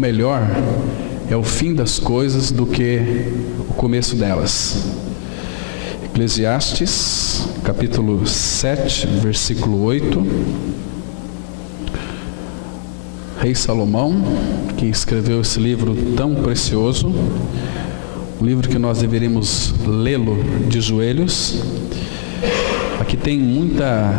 melhor é o fim das coisas do que o começo delas. Eclesiastes, capítulo 7, versículo 8. Rei Salomão, que escreveu esse livro tão precioso, um livro que nós deveríamos lê-lo de joelhos. Aqui tem muita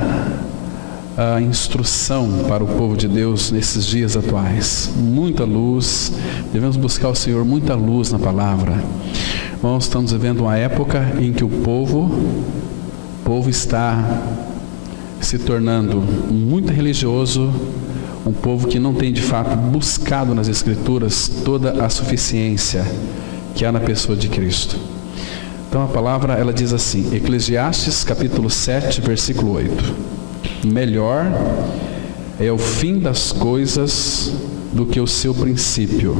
instrução para o povo de Deus nesses dias atuais, muita luz. Devemos buscar o Senhor, muita luz na palavra. Nós estamos vivendo uma época em que o povo está se tornando muito religioso, um povo que não tem de fato buscado nas Escrituras toda a suficiência que há na pessoa de Cristo. Então a palavra, ela diz assim, Eclesiastes capítulo 7, versículo 8. Melhor é o fim das coisas do que o seu princípio.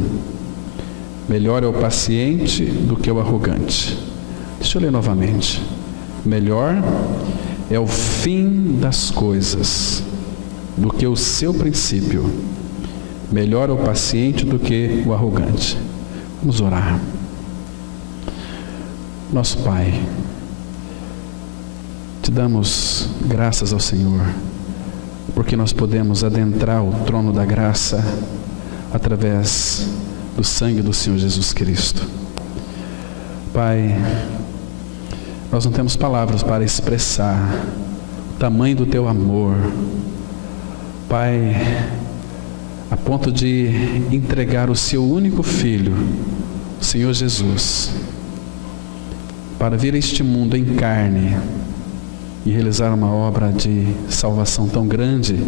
Melhor é o paciente do que o arrogante. Deixa eu ler novamente. Melhor é o fim das coisas do que o seu princípio. Melhor é o paciente do que o arrogante. Vamos orar. Nosso Pai, te damos graças ao Senhor, porque nós podemos adentrar o trono da graça através do sangue do Senhor Jesus Cristo. Pai, nós não temos palavras para expressar o tamanho do Teu amor, Pai, a ponto de entregar o Seu único Filho, o Senhor Jesus, para vir a este mundo em carne e realizar uma obra de salvação tão grande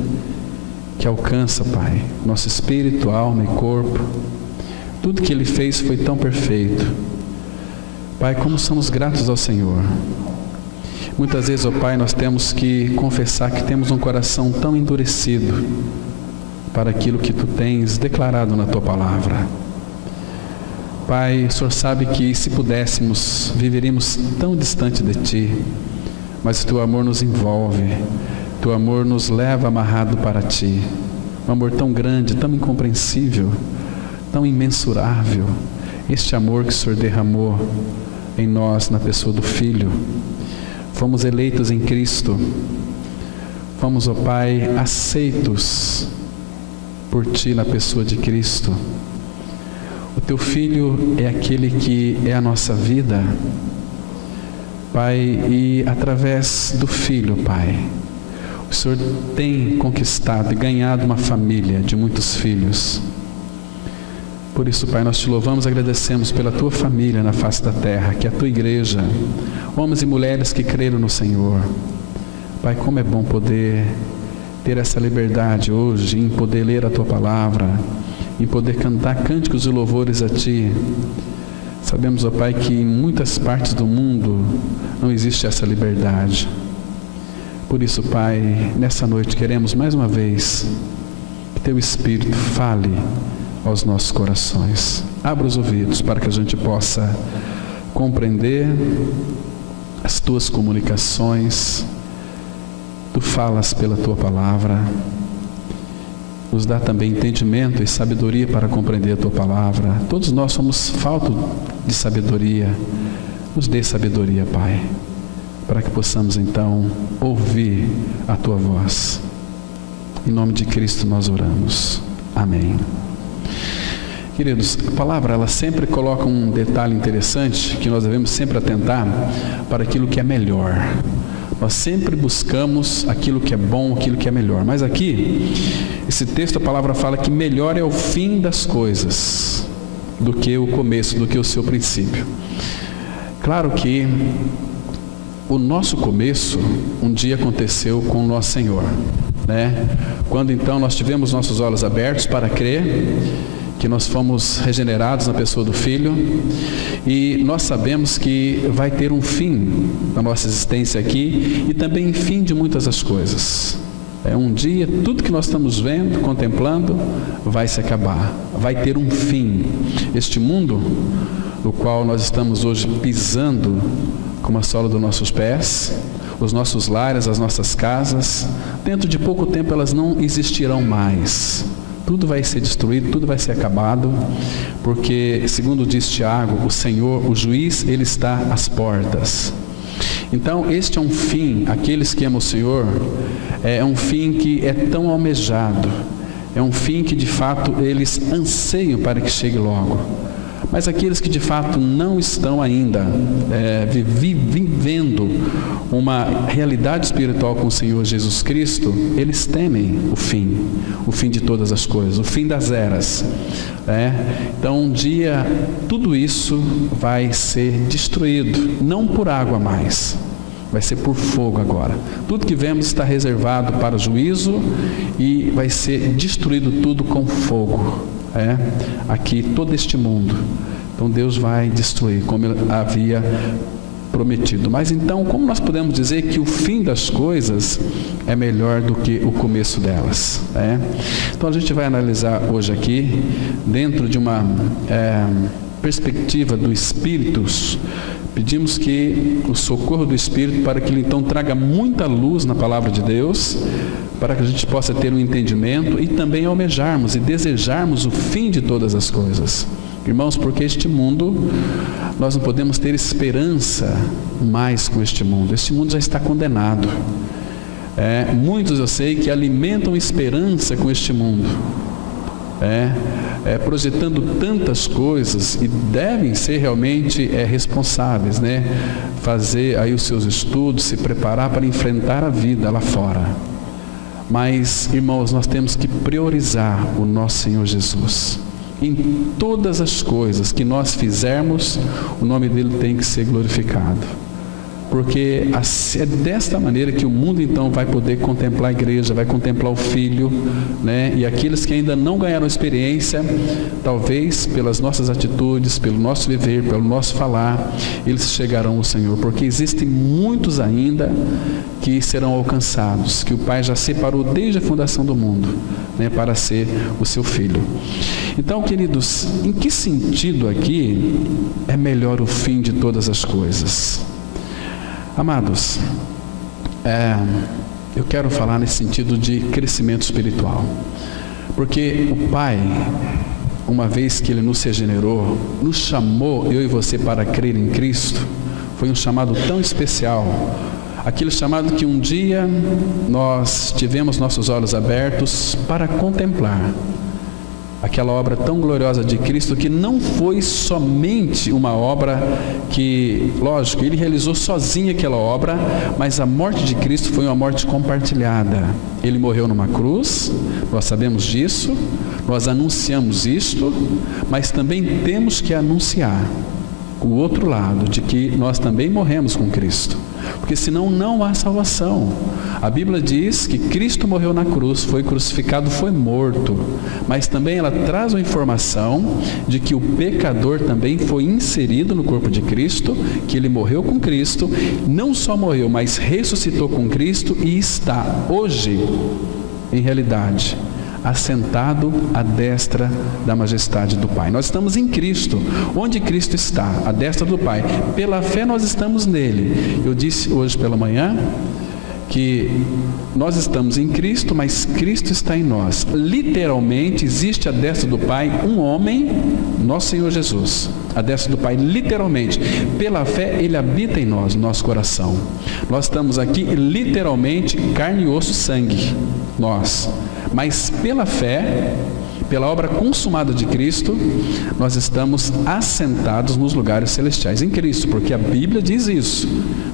que alcança, Pai, nosso espírito, alma e corpo. Tudo que Ele fez foi tão perfeito. Pai, como somos gratos ao Senhor. Muitas vezes, ó Pai, nós temos que confessar que temos um coração tão endurecido para aquilo que Tu tens declarado na Tua palavra. Pai, o Senhor sabe que se pudéssemos, viveríamos tão distante de Ti, mas Teu amor nos envolve, Teu amor nos leva amarrado para Ti. Um amor tão grande, tão incompreensível, tão imensurável. Este amor que o Senhor derramou em nós, na pessoa do Filho. Fomos eleitos em Cristo. Fomos, ó Pai, aceitos por Ti na pessoa de Cristo. O Teu Filho é aquele que é a nossa vida, Pai, e através do Filho, Pai, o Senhor tem conquistado e ganhado uma família de muitos filhos. Por isso, Pai, nós Te louvamos e agradecemos pela Tua família na face da terra, que é a Tua igreja, homens e mulheres que creram no Senhor. Pai, como é bom poder ter essa liberdade hoje, em poder ler a Tua palavra, em poder cantar cânticos e louvores a Ti. Sabemos, ó Pai, que em muitas partes do mundo não existe essa liberdade. Por isso, Pai, nessa noite queremos mais uma vez que Teu Espírito fale aos nossos corações. Abra os ouvidos para que a gente possa compreender as Tuas comunicações. Tu falas pela Tua palavra. Nos dá também entendimento e sabedoria para compreender a Tua palavra. Todos nós somos faltos de sabedoria. Nos dê sabedoria, Pai, para que possamos então ouvir a Tua voz. Em nome de Cristo nós oramos. Amém. Queridos, a palavra, ela sempre coloca um detalhe interessante que nós devemos sempre atentar para aquilo que é melhor. Nós sempre buscamos aquilo que é bom, aquilo que é melhor. Mas aqui, esse texto, a palavra fala que melhor é o fim das coisas do que o começo, do que o seu princípio. Claro que o nosso começo um dia aconteceu com o nosso Senhor, né? Quando então nós tivemos nossos olhos abertos para crer que nós fomos regenerados na pessoa do Filho, e nós sabemos que vai ter um fim na nossa existência aqui, e também fim de muitas das coisas. Um dia, tudo que nós estamos vendo, contemplando, vai se acabar, vai ter um fim. Este mundo no qual nós estamos hoje pisando com a sola dos nossos pés, os nossos lares, as nossas casas, dentro de pouco tempo elas não existirão mais. Tudo vai ser destruído, tudo vai ser acabado, porque, segundo diz Tiago, o Senhor, o juiz, Ele está às portas. Então, este é um fim, aqueles que amam o Senhor, é um fim que é tão almejado, é um fim que de fato eles anseiam para que chegue logo. Mas aqueles que de fato não estão ainda vivendo uma realidade espiritual com o Senhor Jesus Cristo, eles temem o fim de todas as coisas, o fim das eras. Então um dia tudo isso vai ser destruído, não por água mais, vai ser por fogo agora. Tudo que vemos está reservado para o juízo e vai ser destruído tudo com fogo. Aqui todo este mundo. Então Deus vai destruir, como Ele havia prometido. Mas então, como nós podemos dizer que o fim das coisas é melhor do que o começo delas? Então a gente vai analisar hoje aqui, dentro de uma perspectiva do Espírito. Pedimos que o socorro do Espírito para que Ele então traga muita luz na palavra de Deus, para que a gente possa ter um entendimento e também almejarmos e desejarmos o fim de todas as coisas. Irmãos, porque este mundo, nós não podemos ter esperança mais com este mundo. Este mundo já está condenado. Muitos eu sei que alimentam esperança com este mundo. Projetando tantas coisas e devem ser realmente responsáveis, fazer aí os seus estudos, se preparar para enfrentar a vida lá fora. Mas, irmãos, nós temos que priorizar o nosso Senhor Jesus. Em todas as coisas que nós fizermos, o nome dele tem que ser glorificado. Porque é desta maneira que o mundo então vai poder contemplar a igreja, vai contemplar o Filho, E aqueles que ainda não ganharam experiência, talvez pelas nossas atitudes, pelo nosso viver, pelo nosso falar, eles chegarão ao Senhor. Porque existem muitos ainda que serão alcançados, que o Pai já separou desde a fundação do mundo, para ser o seu Filho. Então, queridos, em que sentido aqui é melhor o fim de todas as coisas? Amados, eu quero falar nesse sentido de crescimento espiritual, porque o Pai, uma vez que Ele nos regenerou, nos chamou, eu e você, para crer em Cristo. Foi um chamado tão especial, aquele chamado que um dia nós tivemos nossos olhos abertos para contemplar aquela obra tão gloriosa de Cristo, que não foi somente uma obra que, lógico, Ele realizou sozinho aquela obra, mas a morte de Cristo foi uma morte compartilhada. Ele morreu numa cruz, nós sabemos disso, nós anunciamos isto, mas também temos que anunciar o outro lado, de que nós também morremos com Cristo, porque senão não há salvação. A Bíblia diz que Cristo morreu na cruz, foi crucificado, foi morto, mas também ela traz a informação de que o pecador também foi inserido no corpo de Cristo, que ele morreu com Cristo, não só morreu, mas ressuscitou com Cristo e está hoje, em realidade, assentado à destra da majestade do Pai. Nós estamos em Cristo. Onde Cristo está? À destra do Pai. Pela fé nós estamos nele. Eu disse hoje pela manhã que nós estamos em Cristo, mas Cristo está em nós. Literalmente existe à destra do Pai um homem, nosso Senhor Jesus. À destra do Pai, literalmente. Pela fé Ele habita em nós, no nosso coração. Nós estamos aqui literalmente carne, osso, sangue. Nós. Mas pela fé, pela obra consumada de Cristo, nós estamos assentados nos lugares celestiais em Cristo, porque a Bíblia diz isso,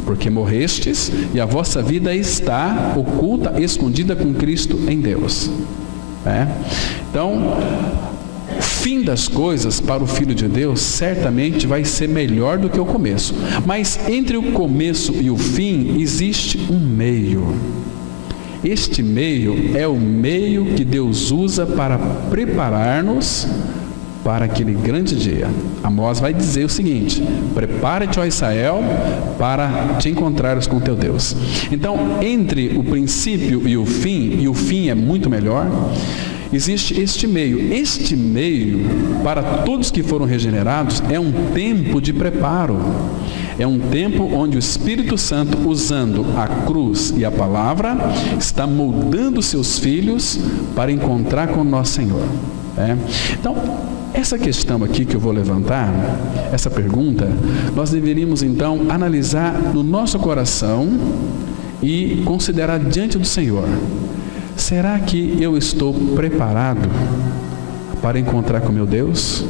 porque morrestes e a vossa vida está oculta, escondida com Cristo em Deus. Então, o fim das coisas para o Filho de Deus certamente vai ser melhor do que o começo, mas entre o começo e o fim existe um meio. Este meio é o meio que Deus usa para preparar-nos para aquele grande dia. Amós vai dizer o seguinte: prepara-te, ó Israel, para te encontrares com teu Deus. Então, entre o princípio e o fim é muito melhor, existe este meio. Este meio, para todos que foram regenerados, é um tempo de preparo. É um tempo onde o Espírito Santo, usando a cruz e a palavra, está moldando seus filhos para encontrar com o nosso Senhor. Então, essa questão aqui que eu vou levantar, essa pergunta, nós deveríamos então analisar no nosso coração e considerar diante do Senhor. Será que eu estou preparado para encontrar com meu Deus?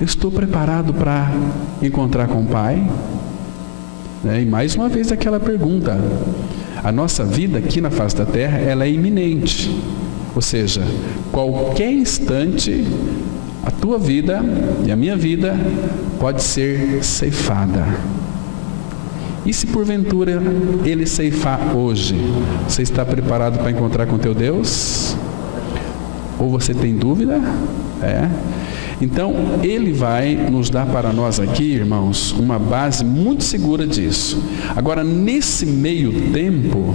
Estou preparado para encontrar com o Pai? E mais uma vez aquela pergunta. A nossa vida aqui na face da terra, ela é iminente. Ou seja, qualquer instante, a tua vida e a minha vida pode ser ceifada. E se porventura Ele ceifar hoje, você está preparado para encontrar com teu Deus? Ou você tem dúvida? Então, Ele vai nos dar para nós aqui, irmãos, uma base muito segura disso. Agora, nesse meio tempo,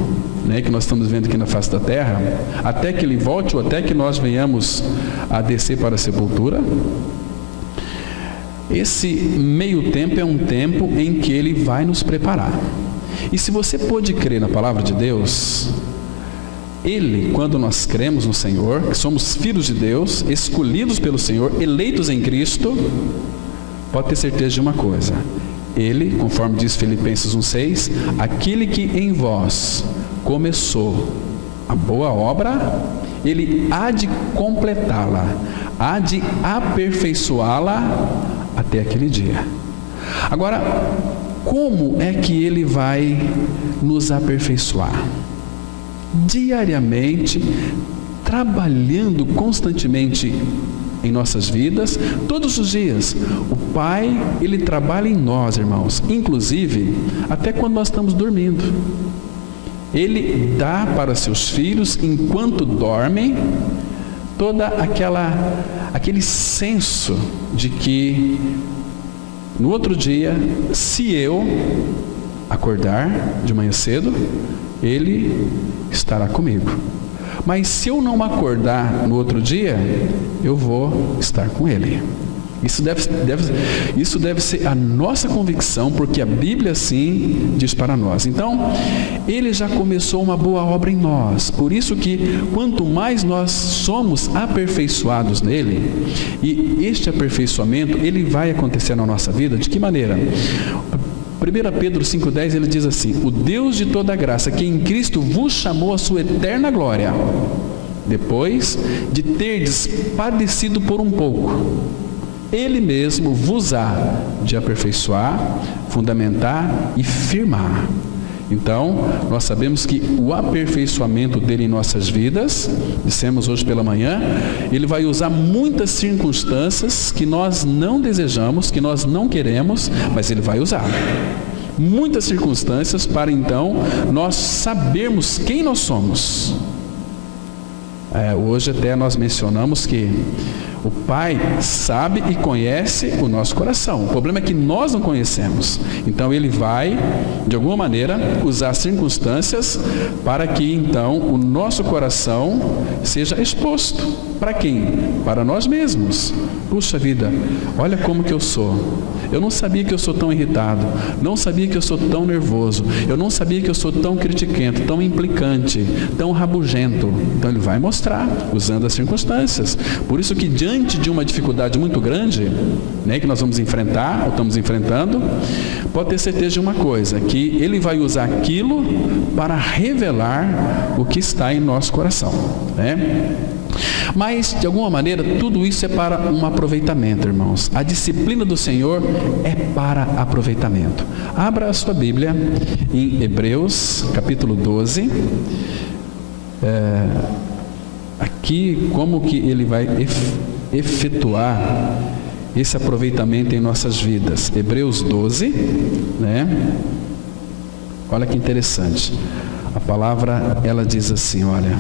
que nós estamos vendo aqui na face da terra, até que Ele volte ou até que nós venhamos a descer para a sepultura, esse meio tempo é um tempo em que Ele vai nos preparar. E se você pode crer na palavra de Deus, Ele, quando nós cremos no Senhor, que somos filhos de Deus, escolhidos pelo Senhor, eleitos em Cristo, pode ter certeza de uma coisa: Ele, conforme diz Filipenses 1,6, aquele que em vós começou a boa obra, Ele há de completá-la, há de aperfeiçoá-la até aquele dia. Agora, como é que Ele vai nos aperfeiçoar? Diariamente, trabalhando constantemente em nossas vidas, todos os dias. O Pai, Ele trabalha em nós, irmãos, inclusive até quando nós estamos dormindo. Ele dá para seus filhos, enquanto dormem, toda aquele senso de que no outro dia, se eu acordar de manhã cedo, Ele estará comigo. Mas se eu não acordar no outro dia, eu vou estar com Ele. Isso deve ser a nossa convicção, porque a Bíblia assim diz para nós. Então, Ele já começou uma boa obra em nós. Por isso que quanto mais nós somos aperfeiçoados nele, e este aperfeiçoamento, ele vai acontecer na nossa vida, de que maneira? 1 Pedro 5,10, ele diz assim: o Deus de toda graça, que em Cristo vos chamou a sua eterna glória, depois de terdes padecido por um pouco, Ele mesmo vos há de aperfeiçoar, fundamentar e firmar. Então, nós sabemos que o aperfeiçoamento dele em nossas vidas, dissemos hoje pela manhã, ele vai usar muitas circunstâncias que nós não desejamos, que nós não queremos, mas ele vai usar. Muitas circunstâncias para então nós sabermos quem nós somos. Hoje até nós mencionamos que o Pai sabe e conhece o nosso coração. O problema é que nós não conhecemos. Então Ele vai, de alguma maneira, usar circunstâncias para que então o nosso coração seja exposto. Para quem? Para nós mesmos. Puxa vida, olha como que eu sou. Eu não sabia que eu sou tão irritado. Não sabia que eu sou tão nervoso. Eu não sabia que eu sou tão critiquento, tão implicante, tão rabugento. Então Ele vai mostrar, usando as circunstâncias. Por isso que diante de uma dificuldade muito grande, que nós vamos enfrentar, ou estamos enfrentando, pode ter certeza de uma coisa, que Ele vai usar aquilo para revelar o que está em nosso coração. Mas, de alguma maneira, tudo isso é para um aproveitamento, irmãos. A disciplina do Senhor é para aproveitamento. Abra a sua Bíblia em Hebreus, capítulo 12. Aqui, como que Ele vai efetuar esse aproveitamento em nossas vidas. Hebreus 12, Olha que interessante. A palavra, ela diz assim, olha...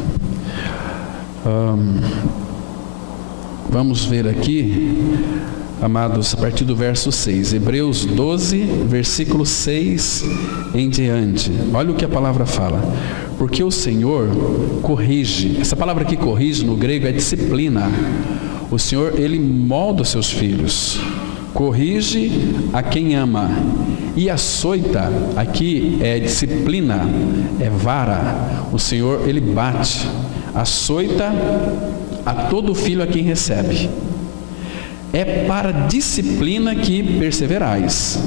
vamos ver aqui, amados, a partir do verso 6, Hebreus 12, versículo 6 em diante. Olha o que a palavra fala: porque o Senhor corrige. Essa palavra aqui, corrige, no grego é disciplina. O Senhor, Ele molda os seus filhos. corrige a quem ama, e açoita, aqui é disciplina, é vara. O Senhor, Ele bate, açoita a todo filho a quem recebe. É para disciplina que perseverais.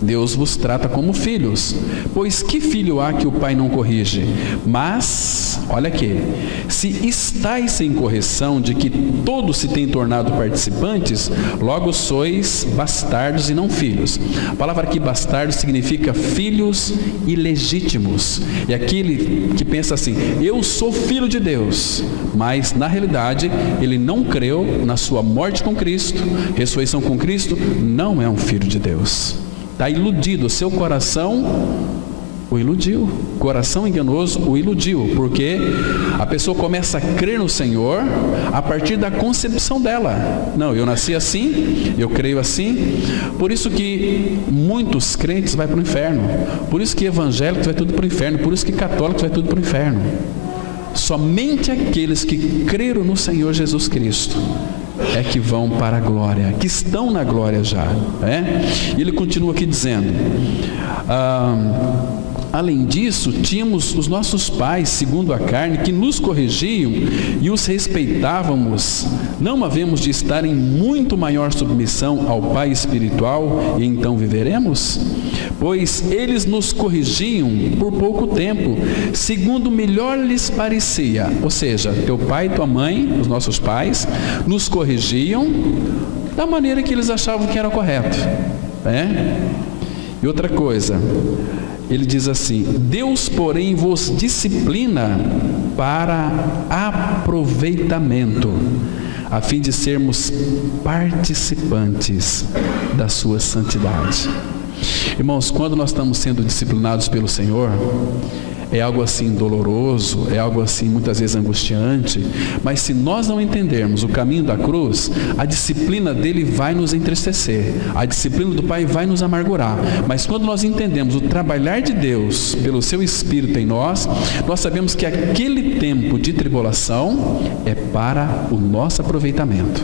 Deus vos trata como filhos, pois que filho há que o pai não corrige? Mas, olha aqui, se estáis sem correção de que todos se têm tornado participantes, logo sois bastardos e não filhos. A palavra aqui bastardo significa filhos ilegítimos. É aquele que pensa assim, eu sou filho de Deus, mas na realidade ele não creu na sua morte com Cristo, ressurreição com Cristo, não é um filho de Deus. Está iludido, seu coração o iludiu, coração enganoso o iludiu, porque a pessoa começa a crer no Senhor a partir da concepção dela. Não, eu nasci assim, eu creio assim, por isso que muitos crentes vão para o inferno, por isso que evangélicos vai tudo para o inferno, por isso que católicos vai tudo para o inferno. Somente aqueles que creram no Senhor Jesus Cristo é que vão para a glória, que estão na glória já, né? E ele continua aqui dizendo, além disso, tínhamos os nossos pais, segundo a carne, que nos corrigiam e os respeitávamos. Não havemos de estar em muito maior submissão ao Pai espiritual e então viveremos? Pois eles nos corrigiam por pouco tempo, segundo melhor lhes parecia. Ou seja, teu pai e tua mãe, os nossos pais, nos corrigiam da maneira que eles achavam que era correto, né? E outra coisa, ele diz assim, Deus, porém, vos disciplina para aproveitamento, a fim de sermos participantes da sua santidade. Irmãos, quando nós estamos sendo disciplinados pelo Senhor, é algo assim doloroso, é algo assim muitas vezes angustiante, mas se nós não entendermos o caminho da cruz, a disciplina dele vai nos entristecer, a disciplina do Pai vai nos amargurar, mas quando nós entendemos o trabalhar de Deus pelo seu Espírito em nós, nós sabemos que aquele tempo de tribulação é para o nosso aproveitamento.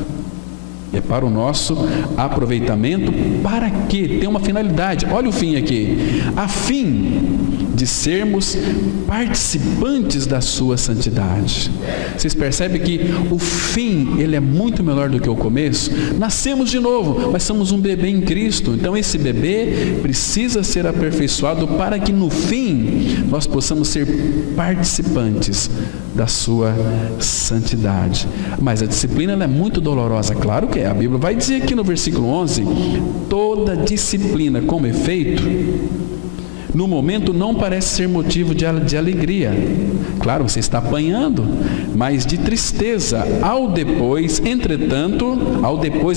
É para o nosso aproveitamento, para quê? Tem uma finalidade, olha o fim aqui, a fim de sermos participantes da sua santidade. Vocês percebem que o fim, ele é muito melhor do que o começo? Nascemos de novo, mas somos um bebê em Cristo, então esse bebê precisa ser aperfeiçoado para que no fim nós possamos ser participantes da sua santidade. Mas a disciplina ela é muito dolorosa, claro que é. A Bíblia vai dizer aqui no versículo 11, toda disciplina com efeito, no momento não parece ser motivo de alegria. Claro, você está apanhando, mas de tristeza. Ao depois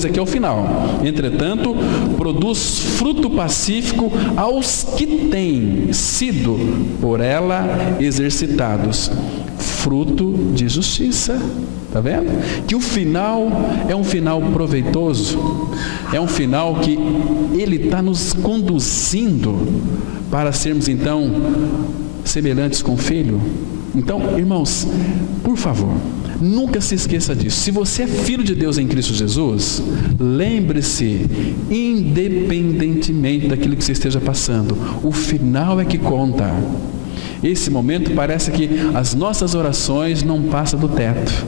aqui é o final. Entretanto, produz fruto pacífico aos que têm sido por ela exercitados. Fruto de justiça. Está vendo? Que o final é um final proveitoso. É um final que ele está nos conduzindo para sermos então semelhantes com o Filho. Então, irmãos, por favor, nunca se esqueça disso. Se você é filho de Deus em Cristo Jesus, lembre-se, independentemente daquilo que você esteja passando, o final é que conta. Esse momento parece que as nossas orações não passam do teto,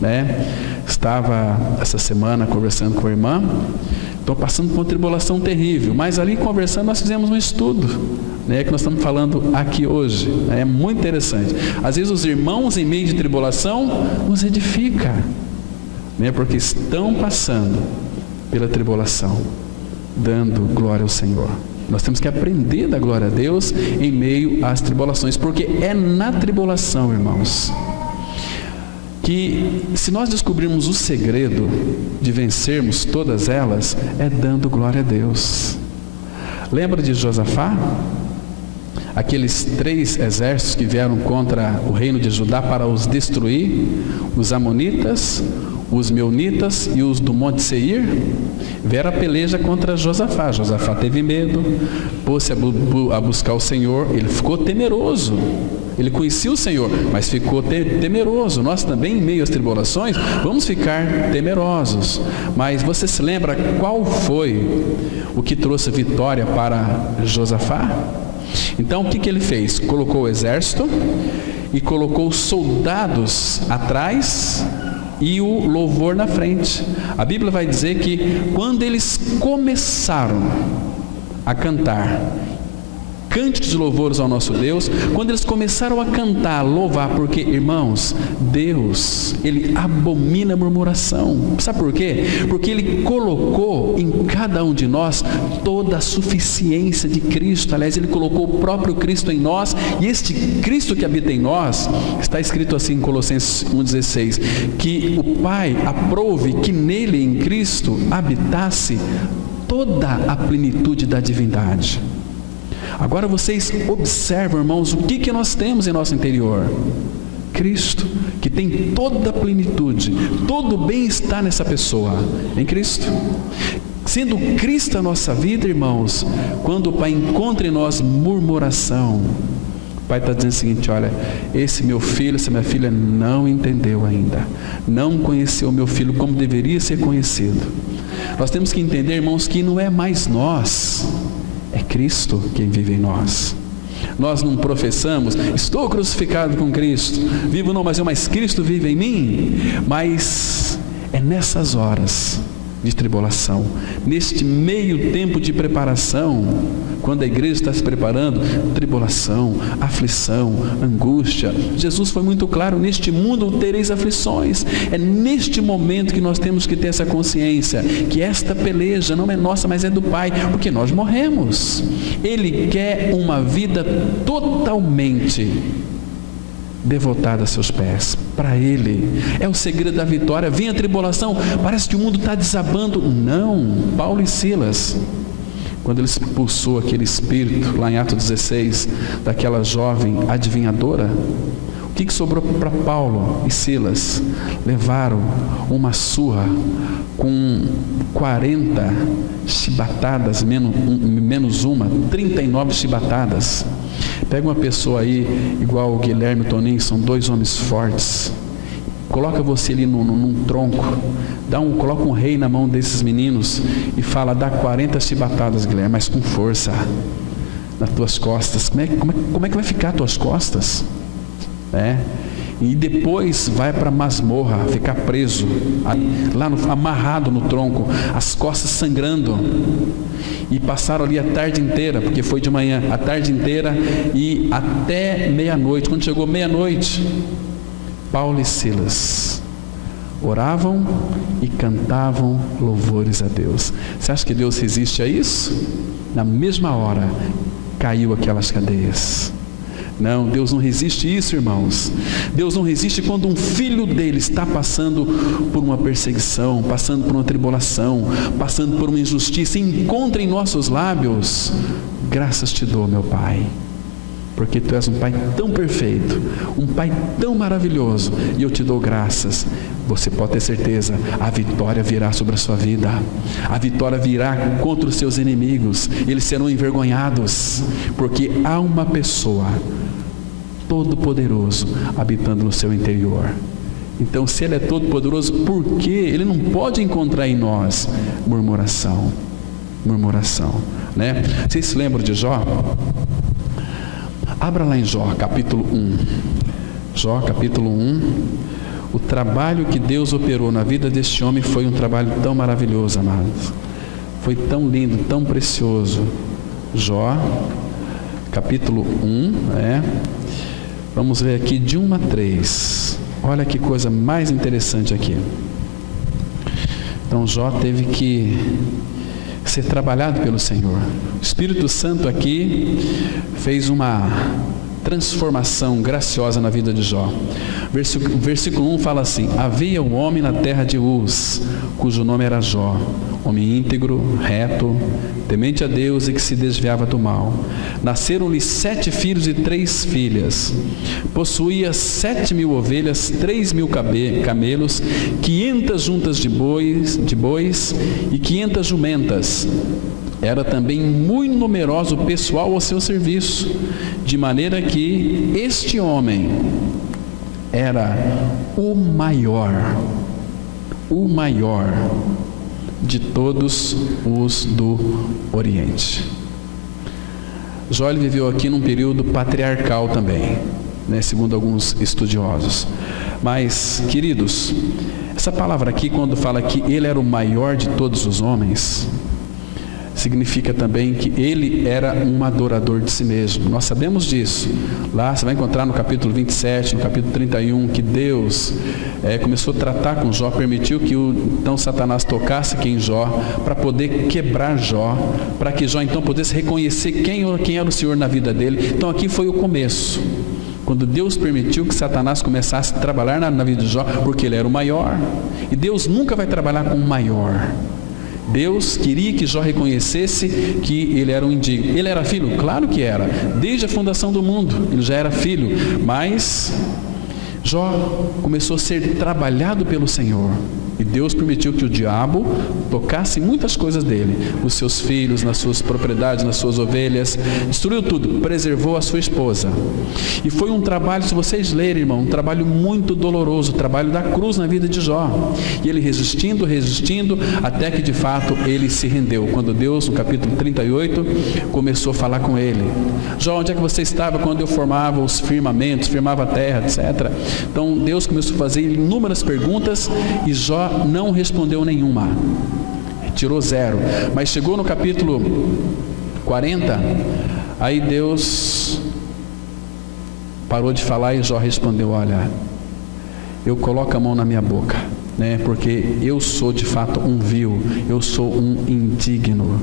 né? Estava essa semana conversando com a irmã, estou passando por uma tribulação terrível, mas ali conversando nós fizemos um estudo, né, que nós estamos falando aqui hoje, né? É muito interessante. Às vezes os irmãos em meio de tribulação nos edificam, né, porque estão passando pela tribulação, dando glória ao Senhor. Nós temos que aprender da glória a Deus em meio às tribulações, porque é na tribulação, irmãos, que se nós descobrirmos o segredo de vencermos todas elas, é dando glória a Deus. Lembra de Josafá? Aqueles 3 exércitos que vieram contra o reino de Judá para os destruir, os amonitas, os meunitas e os do Monte Seir, vieram a peleja contra Josafá. Josafá teve medo, pôs-se a buscar o Senhor, ele ficou temeroso. Ele conhecia o Senhor, mas ficou temeroso. Nós também, em meio às tribulações, vamos ficar temerosos. Mas você se lembra qual foi o que trouxe vitória para Josafá? Então, o que ele fez? Colocou o exército e colocou soldados atrás e o louvor na frente. A Bíblia vai dizer que quando eles começaram a cantar cânticos de louvores ao nosso Deus, quando eles começaram a cantar, a louvar, porque, irmãos, Deus, Ele abomina a murmuração. Sabe por quê? Porque Ele colocou em cada um de nós toda a suficiência de Cristo. Aliás, Ele colocou o próprio Cristo em nós, e este Cristo que habita em nós, está escrito assim em Colossenses 1,16, que o Pai aprove que nele, em Cristo, habitasse toda a plenitude da divindade. Agora vocês observam, irmãos, o que nós temos em nosso interior? Cristo, que tem toda a plenitude, todo o bem está nessa pessoa, em Cristo. Sendo Cristo a nossa vida, irmãos, quando o Pai encontra em nós murmuração, o Pai está dizendo o seguinte: olha, esse meu filho, essa minha filha não entendeu ainda, não conheceu o meu filho como deveria ser conhecido. Nós temos que entender, irmãos, que não é mais nós, é Cristo quem vive em nós. Nós não professamos, estou crucificado com Cristo, vivo não, mas Cristo vive em mim. Mas é nessas horas de tribulação, neste meio tempo de preparação, quando a igreja está se preparando, tribulação, aflição, angústia. Jesus foi muito claro: neste mundo tereis aflições. É neste momento que nós temos que ter essa consciência, que esta peleja não é nossa, mas é do Pai, porque nós morremos. Ele quer uma vida totalmente devotada a seus pés, para Ele. É o segredo da vitória. Vem a tribulação, parece que o mundo está desabando. Não. Paulo e Silas, quando ele expulsou aquele espírito, lá em Atos 16, daquela jovem adivinhadora, o que sobrou para Paulo e Silas? Levaram uma surra com 40 chibatadas, menos uma, 39 chibatadas. Pega uma pessoa aí, igual o Guilherme e o Toninho, são dois homens fortes. Coloca você ali num tronco, coloca um rei na mão desses meninos e fala: dá 40 chibatadas, Guilherme, mas com força, nas tuas costas. Como é que vai ficar as tuas costas? E depois vai para a masmorra, ficar preso, lá amarrado no tronco, as costas sangrando. E passaram ali a tarde inteira, porque foi de manhã, a tarde inteira e até meia-noite. Quando chegou meia-noite, Paulo e Silas oravam e cantavam louvores a Deus. Você acha que Deus resiste a isso? Na mesma hora, caiu aquelas cadeias. Não, Deus não resiste isso, irmãos. Deus não resiste quando um filho dele está passando por uma perseguição, passando por uma tribulação, passando por uma injustiça, e encontra em nossos lábios: graças te dou, meu Pai, porque tu és um Pai tão perfeito, um Pai tão maravilhoso, e eu te dou graças. Você pode ter certeza, a vitória virá sobre a sua vida, a vitória virá contra os seus inimigos, eles serão envergonhados, porque há uma pessoa todo-poderoso habitando no seu interior. Então, se Ele é todo-poderoso, por que Ele não pode encontrar em nós murmuração, né? Vocês se lembram de Jó? Abra lá em Jó, capítulo 1. Jó, capítulo 1. O trabalho que Deus operou na vida deste homem foi um trabalho tão maravilhoso, amados. Foi tão lindo, tão precioso. Jó, capítulo 1, Vamos ler aqui de 1 a 3. Olha que coisa mais interessante aqui. Então Jó teve que ser trabalhado pelo Senhor. O Espírito Santo aqui fez uma transformação graciosa na vida de Jó. Versículo 1 fala assim: havia um homem na terra de Uz, cujo nome era Jó, homem íntegro, reto, temente a Deus e que se desviava do mal. Nasceram-lhe 7 filhos e 3 filhas. Possuía 7.000 ovelhas, 3.000 camelos, 500 juntas de bois e 500 jumentas. era também muito numeroso o pessoal ao seu serviço, de maneira que este homem era o maior de todos os do Oriente. Jó viveu aqui num período patriarcal também, segundo alguns estudiosos. Mas, queridos, essa palavra aqui, quando fala que ele era o maior de todos os homens, significa também que ele era um adorador de si mesmo. Nós sabemos disso. Lá você vai encontrar no capítulo 27, no capítulo 31, que Deus começou a tratar com Jó, permitiu que então Satanás tocasse aqui em Jó, para poder quebrar Jó, para que Jó então pudesse reconhecer quem era o Senhor na vida dele. Então aqui foi o começo, quando Deus permitiu que Satanás começasse a trabalhar na vida de Jó, porque ele era o maior, e Deus nunca vai trabalhar com o maior. Deus queria que Jó reconhecesse que ele era um indigno. Ele era filho? Claro que era. Desde a fundação do mundo, ele já era filho. Mas Jó começou a ser trabalhado pelo Senhor. E Deus permitiu que o diabo tocasse muitas coisas dele, os seus filhos, nas suas propriedades, nas suas ovelhas, destruiu tudo, preservou a sua esposa. E foi um trabalho, se vocês lerem, irmão, um trabalho muito doloroso, o trabalho da cruz na vida de Jó. E ele resistindo, até que de fato ele se rendeu. Quando Deus, no capítulo 38, começou a falar com ele: Jó, onde é que você estava quando eu formava os firmamentos, firmava a terra, etc. Então Deus começou a fazer inúmeras perguntas e Jó não respondeu nenhuma, tirou 0. Mas chegou no capítulo 40, aí Deus parou de falar e Jó respondeu: olha, eu coloco a mão na minha boca, porque eu sou de fato um vil, eu sou um indigno.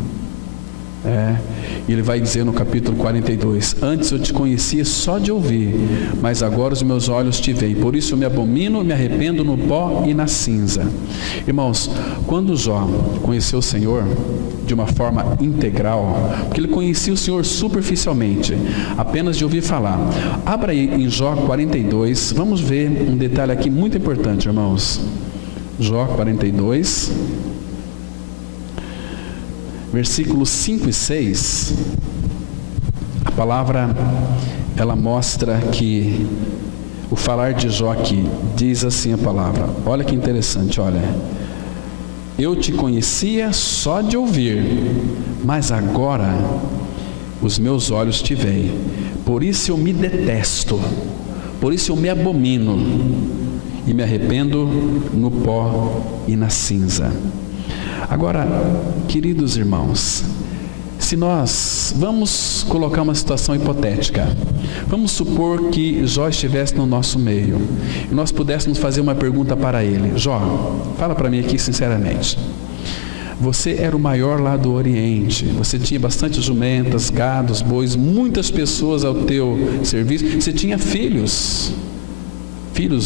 E ele vai dizer no capítulo 42: antes eu te conhecia só de ouvir, mas agora os meus olhos te veem, por isso eu me abomino, me arrependo no pó e na cinza. Irmãos, quando Jó conheceu o Senhor de uma forma integral, porque ele conhecia o Senhor superficialmente, apenas de ouvir falar. Abra aí em Jó 42, vamos ver um detalhe aqui muito importante, irmãos. Jó 42, versículos 5 e 6, a palavra, ela mostra que o falar de Jó aqui, diz assim a palavra, olha que interessante, olha: eu te conhecia só de ouvir, mas agora os meus olhos te veem, por isso eu me detesto, por isso eu me abomino, e me arrependo no pó e na cinza. Agora, queridos irmãos, se nós vamos colocar uma situação hipotética, vamos supor que Jó estivesse no nosso meio e nós pudéssemos fazer uma pergunta para ele: Jó, fala para mim aqui sinceramente, você era o maior lá do Oriente, você tinha bastante jumentas, gados, bois, muitas pessoas ao teu serviço, você tinha filhos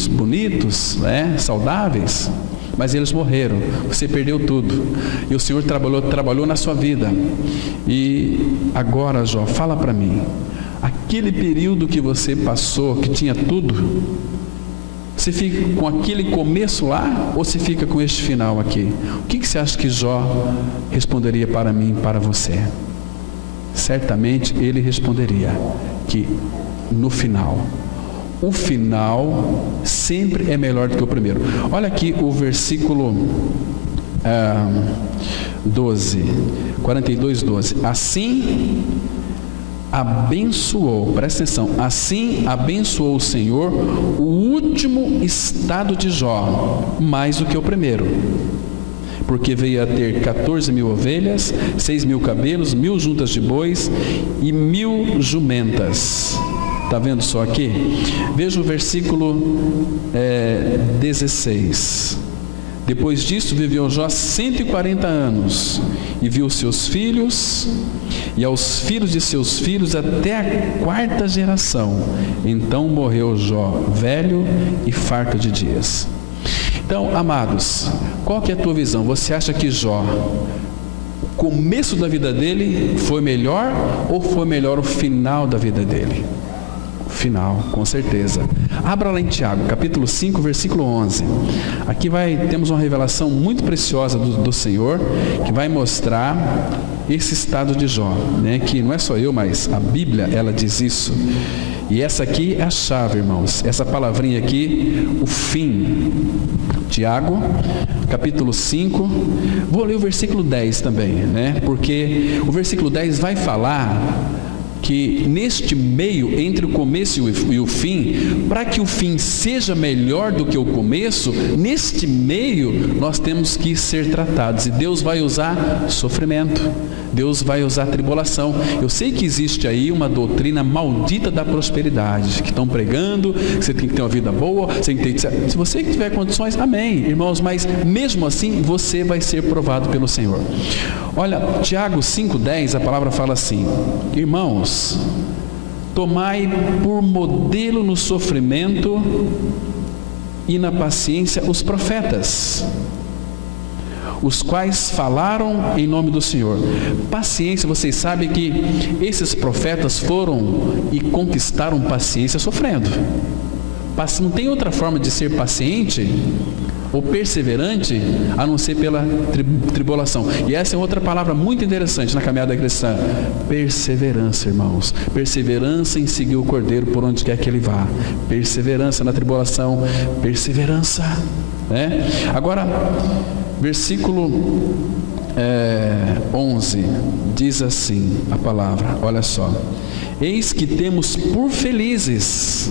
bonitos, saudáveis, mas eles morreram, você perdeu tudo, e o Senhor trabalhou na sua vida. E agora, Jó, fala para mim, aquele período que você passou, que tinha tudo, você fica com aquele começo lá, ou você fica com este final aqui? O que você acha que Jó responderia para mim e para você? Certamente ele responderia que no final, o final sempre é melhor do que o primeiro. Olha aqui o versículo 12, 42, 12. Assim abençoou, presta atenção, assim abençoou o Senhor o último estado de Jó, mais do que o primeiro, porque veio a ter 14.000 ovelhas, 6.000 cabelos, 1.000 juntas de bois e 1.000 jumentas. Está vendo só aqui? Veja o versículo 16. Depois disso viveu Jó 140 anos e viu seus filhos e aos filhos de seus filhos até a 4ª geração. Então morreu Jó velho e farto de dias. Então, amados, qual que é a tua visão? Você acha que Jó, o começo da vida dele foi melhor ou foi melhor o final da vida dele? Final, com certeza. Abra lá em Tiago, capítulo 5, versículo 11. Aqui temos uma revelação muito preciosa do Senhor, que vai mostrar esse estado de Jó, né? Que não é só eu, mas a Bíblia, ela diz isso. E essa aqui é a chave, irmãos. Essa palavrinha aqui, o fim. Tiago, capítulo 5. Vou ler o versículo 10 também, né? Porque o versículo 10 vai falar que neste meio, entre o começo e o fim, para que o fim seja melhor do que o começo, neste meio nós temos que ser tratados. E Deus vai usar sofrimento, Deus vai usar tribulação. Eu sei que existe aí uma doutrina maldita da prosperidade, que estão pregando que você tem que ter uma vida boa, você tem que ter... Se você tiver condições, amém, irmãos, mas mesmo assim você vai ser provado pelo Senhor. Olha, Tiago 5,10, a palavra fala assim: irmãos, tomai por modelo no sofrimento e na paciência os profetas, os quais falaram em nome do Senhor. Paciência, vocês sabem que esses profetas foram e conquistaram paciência sofrendo. Não tem outra forma de ser paciente ou perseverante a não ser pela tribulação. E essa é outra palavra muito interessante na caminhada cristã: perseverança, irmãos. Perseverança em seguir o Cordeiro por onde quer que ele vá. Perseverança na tribulação, perseverança, né? Agora, versículo 11 diz assim a palavra, olha só: eis que temos por felizes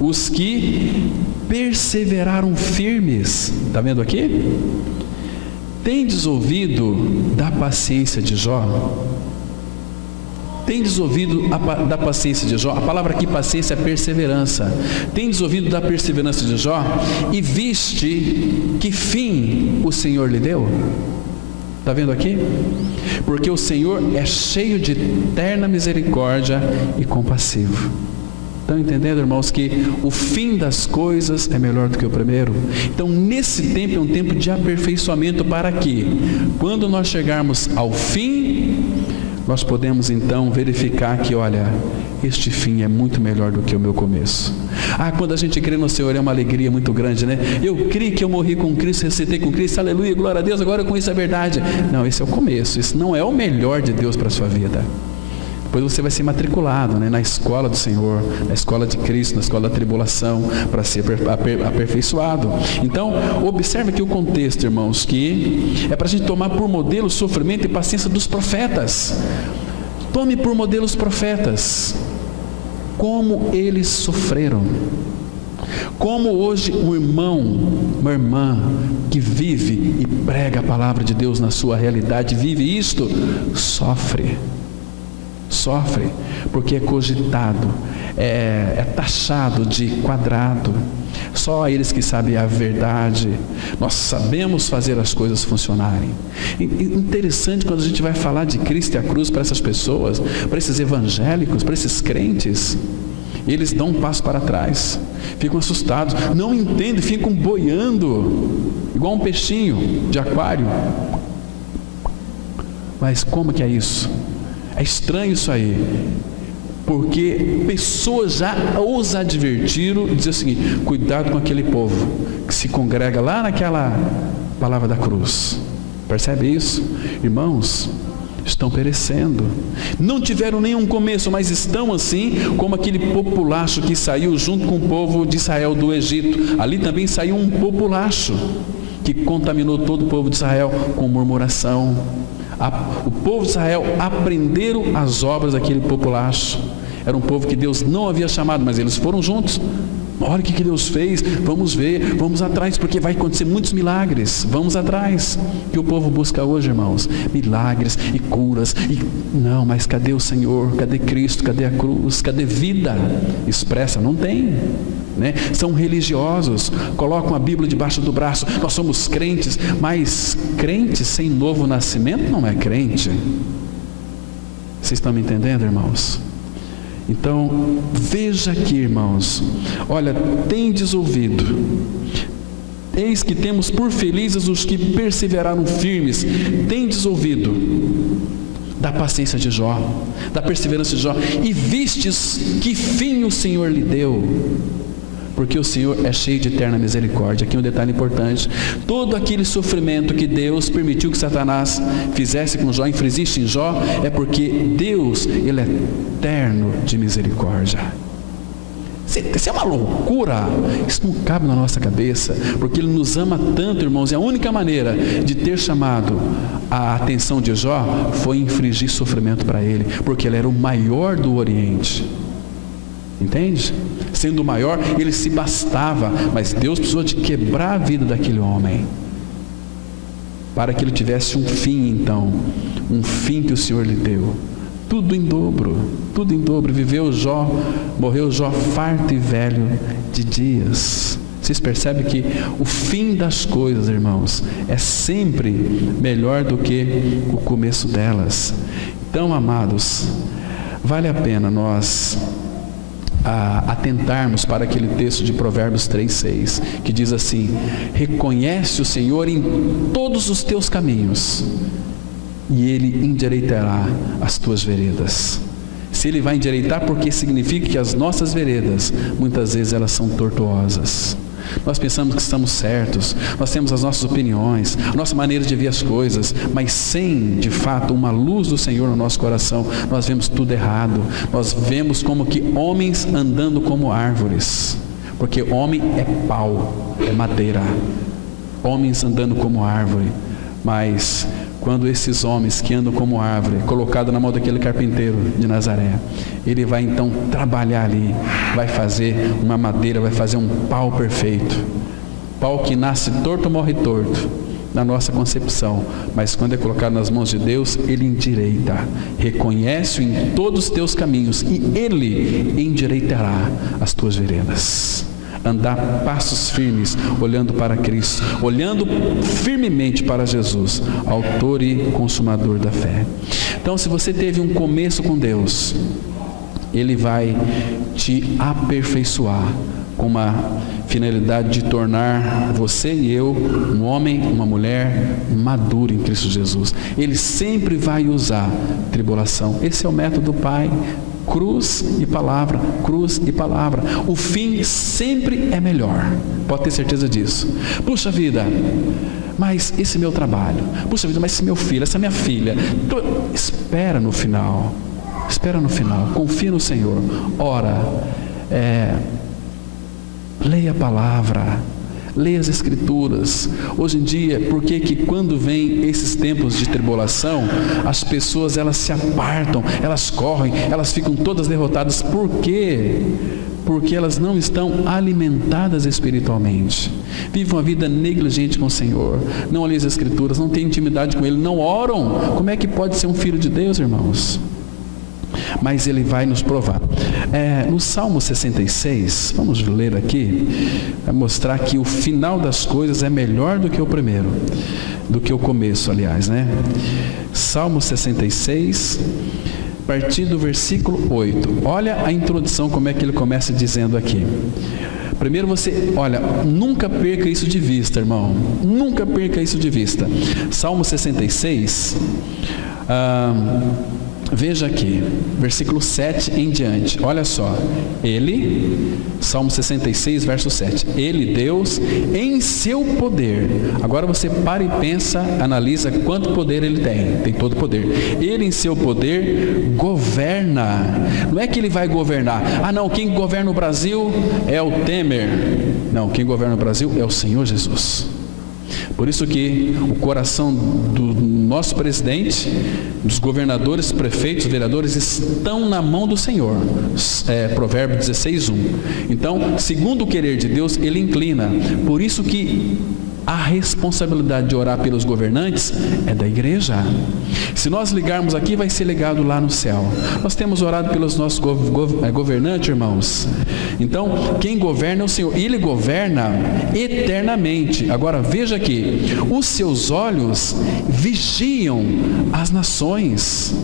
os que perseveraram firmes. Está vendo aqui? Tendes ouvido da paciência de Jó? Tendes ouvido da paciência de Jó? A palavra aqui, paciência, é perseverança. Tendes ouvido da perseverança de Jó? E viste que fim o Senhor lhe deu? Está vendo aqui? Porque o Senhor é cheio de eterna misericórdia e compassivo. Estão entendendo, irmãos, que o fim das coisas é melhor do que o primeiro? Então, nesse tempo é um tempo de aperfeiçoamento, para que, quando nós chegarmos ao fim, nós podemos então verificar que, olha, este fim é muito melhor do que o meu começo. Quando a gente crê no Senhor é uma alegria muito grande, né? Eu criei que eu morri com Cristo, ressuscitei com Cristo, aleluia, glória a Deus, agora eu conheço a verdade. Não, esse é o começo, isso não é o melhor de Deus para a sua vida. Depois você vai ser matriculado, né, na escola do Senhor, na escola de Cristo, na escola da tribulação, para ser aperfeiçoado. Então, observe aqui o contexto, irmãos, que é para a gente tomar por modelo o sofrimento e paciência dos profetas. Tome por modelo os profetas, como eles sofreram. Como hoje um irmão, uma irmã que vive e prega a palavra de Deus na sua realidade, vive isto, sofre, porque é cogitado, é taxado de quadrado. Só eles que sabem a verdade. Nós sabemos fazer as coisas funcionarem. Interessante quando a gente vai falar de Cristo e a cruz para essas pessoas, para esses evangélicos, para esses crentes, eles dão um passo para trás, ficam assustados, não entendem, ficam boiando igual um peixinho de aquário. Mas como que é isso? É estranho isso aí, porque pessoas já os advertiram, dizer o seguinte: cuidado com aquele povo que se congrega lá naquela palavra da cruz. Percebe isso? Irmãos, estão perecendo, não tiveram nenhum começo, mas estão assim como aquele populacho que saiu junto com o povo de Israel do Egito. Ali também saiu um populacho que contaminou todo o povo de Israel com murmuração. O povo de Israel aprenderam as obras daquele populacho. Era um povo que Deus não havia chamado, mas eles foram juntos. Olha o que Deus fez, vamos ver, vamos atrás, porque vai acontecer muitos milagres. Vamos atrás. O que o povo busca hoje, irmãos? Milagres e curas. Não, mas cadê o Senhor? Cadê Cristo? Cadê a cruz? Cadê vida expressa? Não tem, né? São religiosos, colocam a Bíblia debaixo do braço. Nós somos crentes, mas crente sem novo nascimento não é crente. Vocês estão me entendendo, irmãos? Então, veja aqui, irmãos, olha, tendes ouvido, eis que temos por felizes os que perseveraram firmes. Tendes ouvido da paciência de Jó, da perseverança de Jó, e vistes que fim o Senhor lhe deu. porque o Senhor é cheio de eterna misericórdia. Aqui um detalhe importante: todo aquele sofrimento que Deus permitiu que Satanás fizesse com Jó, infligisse em Jó, é porque Deus, Ele é eterno de misericórdia. Isso é uma loucura, isso não cabe na nossa cabeça, porque Ele nos ama tanto, irmãos, e a única maneira de ter chamado a atenção de Jó foi infligir sofrimento para ele, porque ele era o maior do Oriente, entende? Sendo o maior, ele se bastava, mas Deus precisou de quebrar a vida daquele homem, para que ele tivesse um fim, então, um fim que o Senhor lhe deu. Tudo em dobro, viveu Jó, morreu Jó farto e velho de dias. Vocês percebem que o fim das coisas, irmãos, é sempre melhor do que o começo delas. Então, amados, vale a pena nós atentarmos para aquele texto de Provérbios 3:6, que diz assim: reconhece o Senhor em todos os teus caminhos, e Ele endireitará as tuas veredas. Se Ele vai endireitar, porque significa que as nossas veredas, muitas vezes elas são tortuosas. Nós pensamos que estamos certos, nós temos as nossas opiniões, a nossa maneira de ver as coisas, mas sem, de fato, uma luz do Senhor no nosso coração, nós vemos tudo errado. Nós vemos como que homens andando como árvores, porque homem é pau, é madeira. Homens andando como árvore, mas quando esses homens que andam como árvore, colocado na mão daquele carpinteiro de Nazaré, ele vai então trabalhar ali, vai fazer uma madeira, vai fazer um pau perfeito. Pau que nasce torto, morre torto, na nossa concepção, mas quando é colocado nas mãos de Deus, Ele endireita. Reconhece-o em todos os teus caminhos, e Ele endireitará as tuas veredas. Andar passos firmes, olhando para Cristo, olhando firmemente para Jesus, autor e consumador da fé. Então, se você teve um começo com Deus, Ele vai te aperfeiçoar, com uma finalidade de tornar você e eu um homem, uma mulher maduro em Cristo Jesus. Ele sempre vai usar tribulação. Esse é o método do Pai. Cruz e palavra, cruz e palavra. O fim sempre é melhor, pode ter certeza disso. Puxa vida, mas esse meu trabalho, puxa vida, mas esse meu filho, essa minha filha, espera no final, confia no Senhor, ora, leia a palavra, leia as Escrituras. Hoje em dia, por que que quando vem esses tempos de tribulação, as pessoas elas se apartam, elas correm, elas ficam todas derrotadas? Por quê? Porque elas não estão alimentadas espiritualmente, vivem uma vida negligente com o Senhor, não leem as Escrituras, não têm intimidade com Ele, não oram. Como é que pode ser um filho de Deus, irmãos? Mas Ele vai nos provar. No Salmo 66, vamos ler aqui, vai mostrar que o final das coisas é melhor do que o primeiro, do que o começo, aliás, né? Salmo 66, a partir do versículo 8. Olha a introdução, como é que ele começa dizendo aqui. Primeiro nunca perca isso de vista, irmão. Nunca perca isso de vista. Salmo 66, veja aqui, versículo 7 em diante, olha só. Salmo 66, verso 7. Ele, Deus, em seu poder. Agora você para e pensa, analisa quanto poder Ele tem todo poder. Ele em seu poder governa. Não é que Ele vai governar, quem governa o Brasil é o Temer. Não, quem governa o Brasil é o Senhor Jesus. Por isso que o coração do nosso presidente, dos governadores, prefeitos, vereadores, estão na mão do Senhor. Provérbio 16:1. Então, segundo o querer de Deus, Ele inclina. Por isso que a responsabilidade de orar pelos governantes é da igreja. Se nós ligarmos aqui, vai ser ligado lá no céu. Nós temos orado pelos nossos governantes, irmãos. Então, quem governa é o Senhor. Ele governa eternamente. Agora, veja aqui. Os seus olhos vigiam as nações.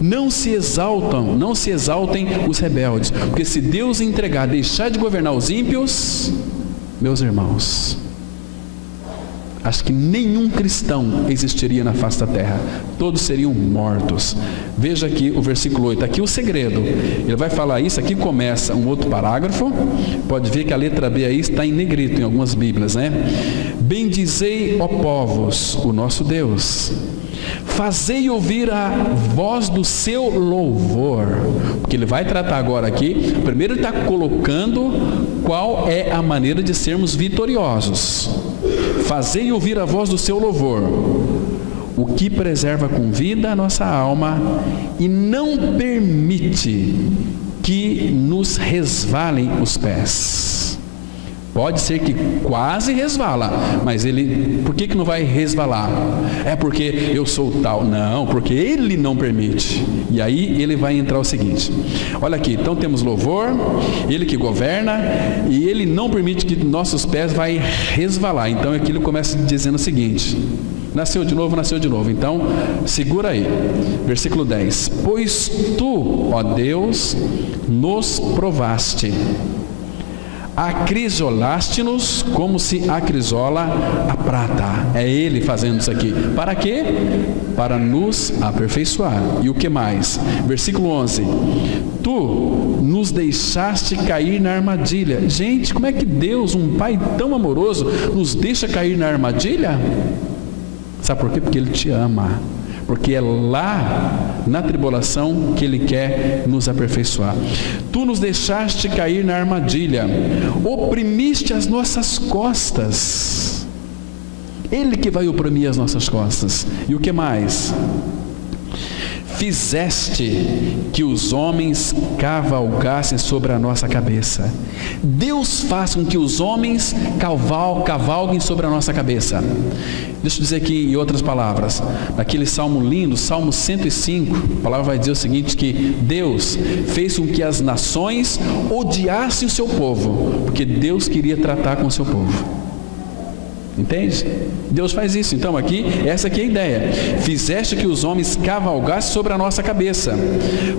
Não se exaltem os rebeldes. Porque se Deus deixar de governar os ímpios, meus irmãos, acho que nenhum cristão existiria na face da terra. Todos seriam mortos. Veja aqui o versículo 8. Aqui o segredo. Ele vai falar isso. Aqui começa um outro parágrafo. Pode ver que a letra B aí está em negrito em algumas bíblias, né? Bendizei, ó povos, o nosso Deus. Fazei ouvir a voz do seu louvor. Porque ele vai tratar agora aqui. Primeiro ele está colocando qual é a maneira de sermos vitoriosos. Fazei ouvir a voz do seu louvor, o que preserva com vida a nossa alma e não permite que nos resvalem os pés. Pode ser que quase resvala, mas ele, por que não vai resvalar? É porque eu sou tal. Não, porque ele não permite. E aí ele vai entrar o seguinte. Olha aqui, então temos louvor, ele que governa, e ele não permite que nossos pés vai resvalar. Então aqui ele começa dizendo o seguinte. Nasceu de novo, nasceu de novo. Então, segura aí. Versículo 10. Pois tu, ó Deus, nos provaste. Acrisolaste-nos como se acrisola a prata. É ele fazendo isso aqui. Para quê? Para nos aperfeiçoar. E o que mais? Versículo 11. Tu nos deixaste cair na armadilha. Gente, como é que Deus, um Pai tão amoroso, nos deixa cair na armadilha? Sabe por quê? Porque Ele te ama. Porque é lá na tribulação que Ele quer nos aperfeiçoar. Tu nos deixaste cair na armadilha, oprimiste as nossas costas. Ele que vai oprimir as nossas costas. E o que mais? Fizeste que os homens cavalgassem sobre a nossa cabeça. Deus faz com que os homens cavalguem sobre a nossa cabeça. Deixa eu dizer aqui em outras palavras, naquele salmo lindo, Salmo 105, a palavra vai dizer o seguinte, que Deus fez com que as nações odiassem o seu povo, porque Deus queria tratar com o seu povo. Entende? Deus faz isso. Então aqui, essa aqui é a ideia. Fizeste que os homens cavalgassem sobre a nossa cabeça.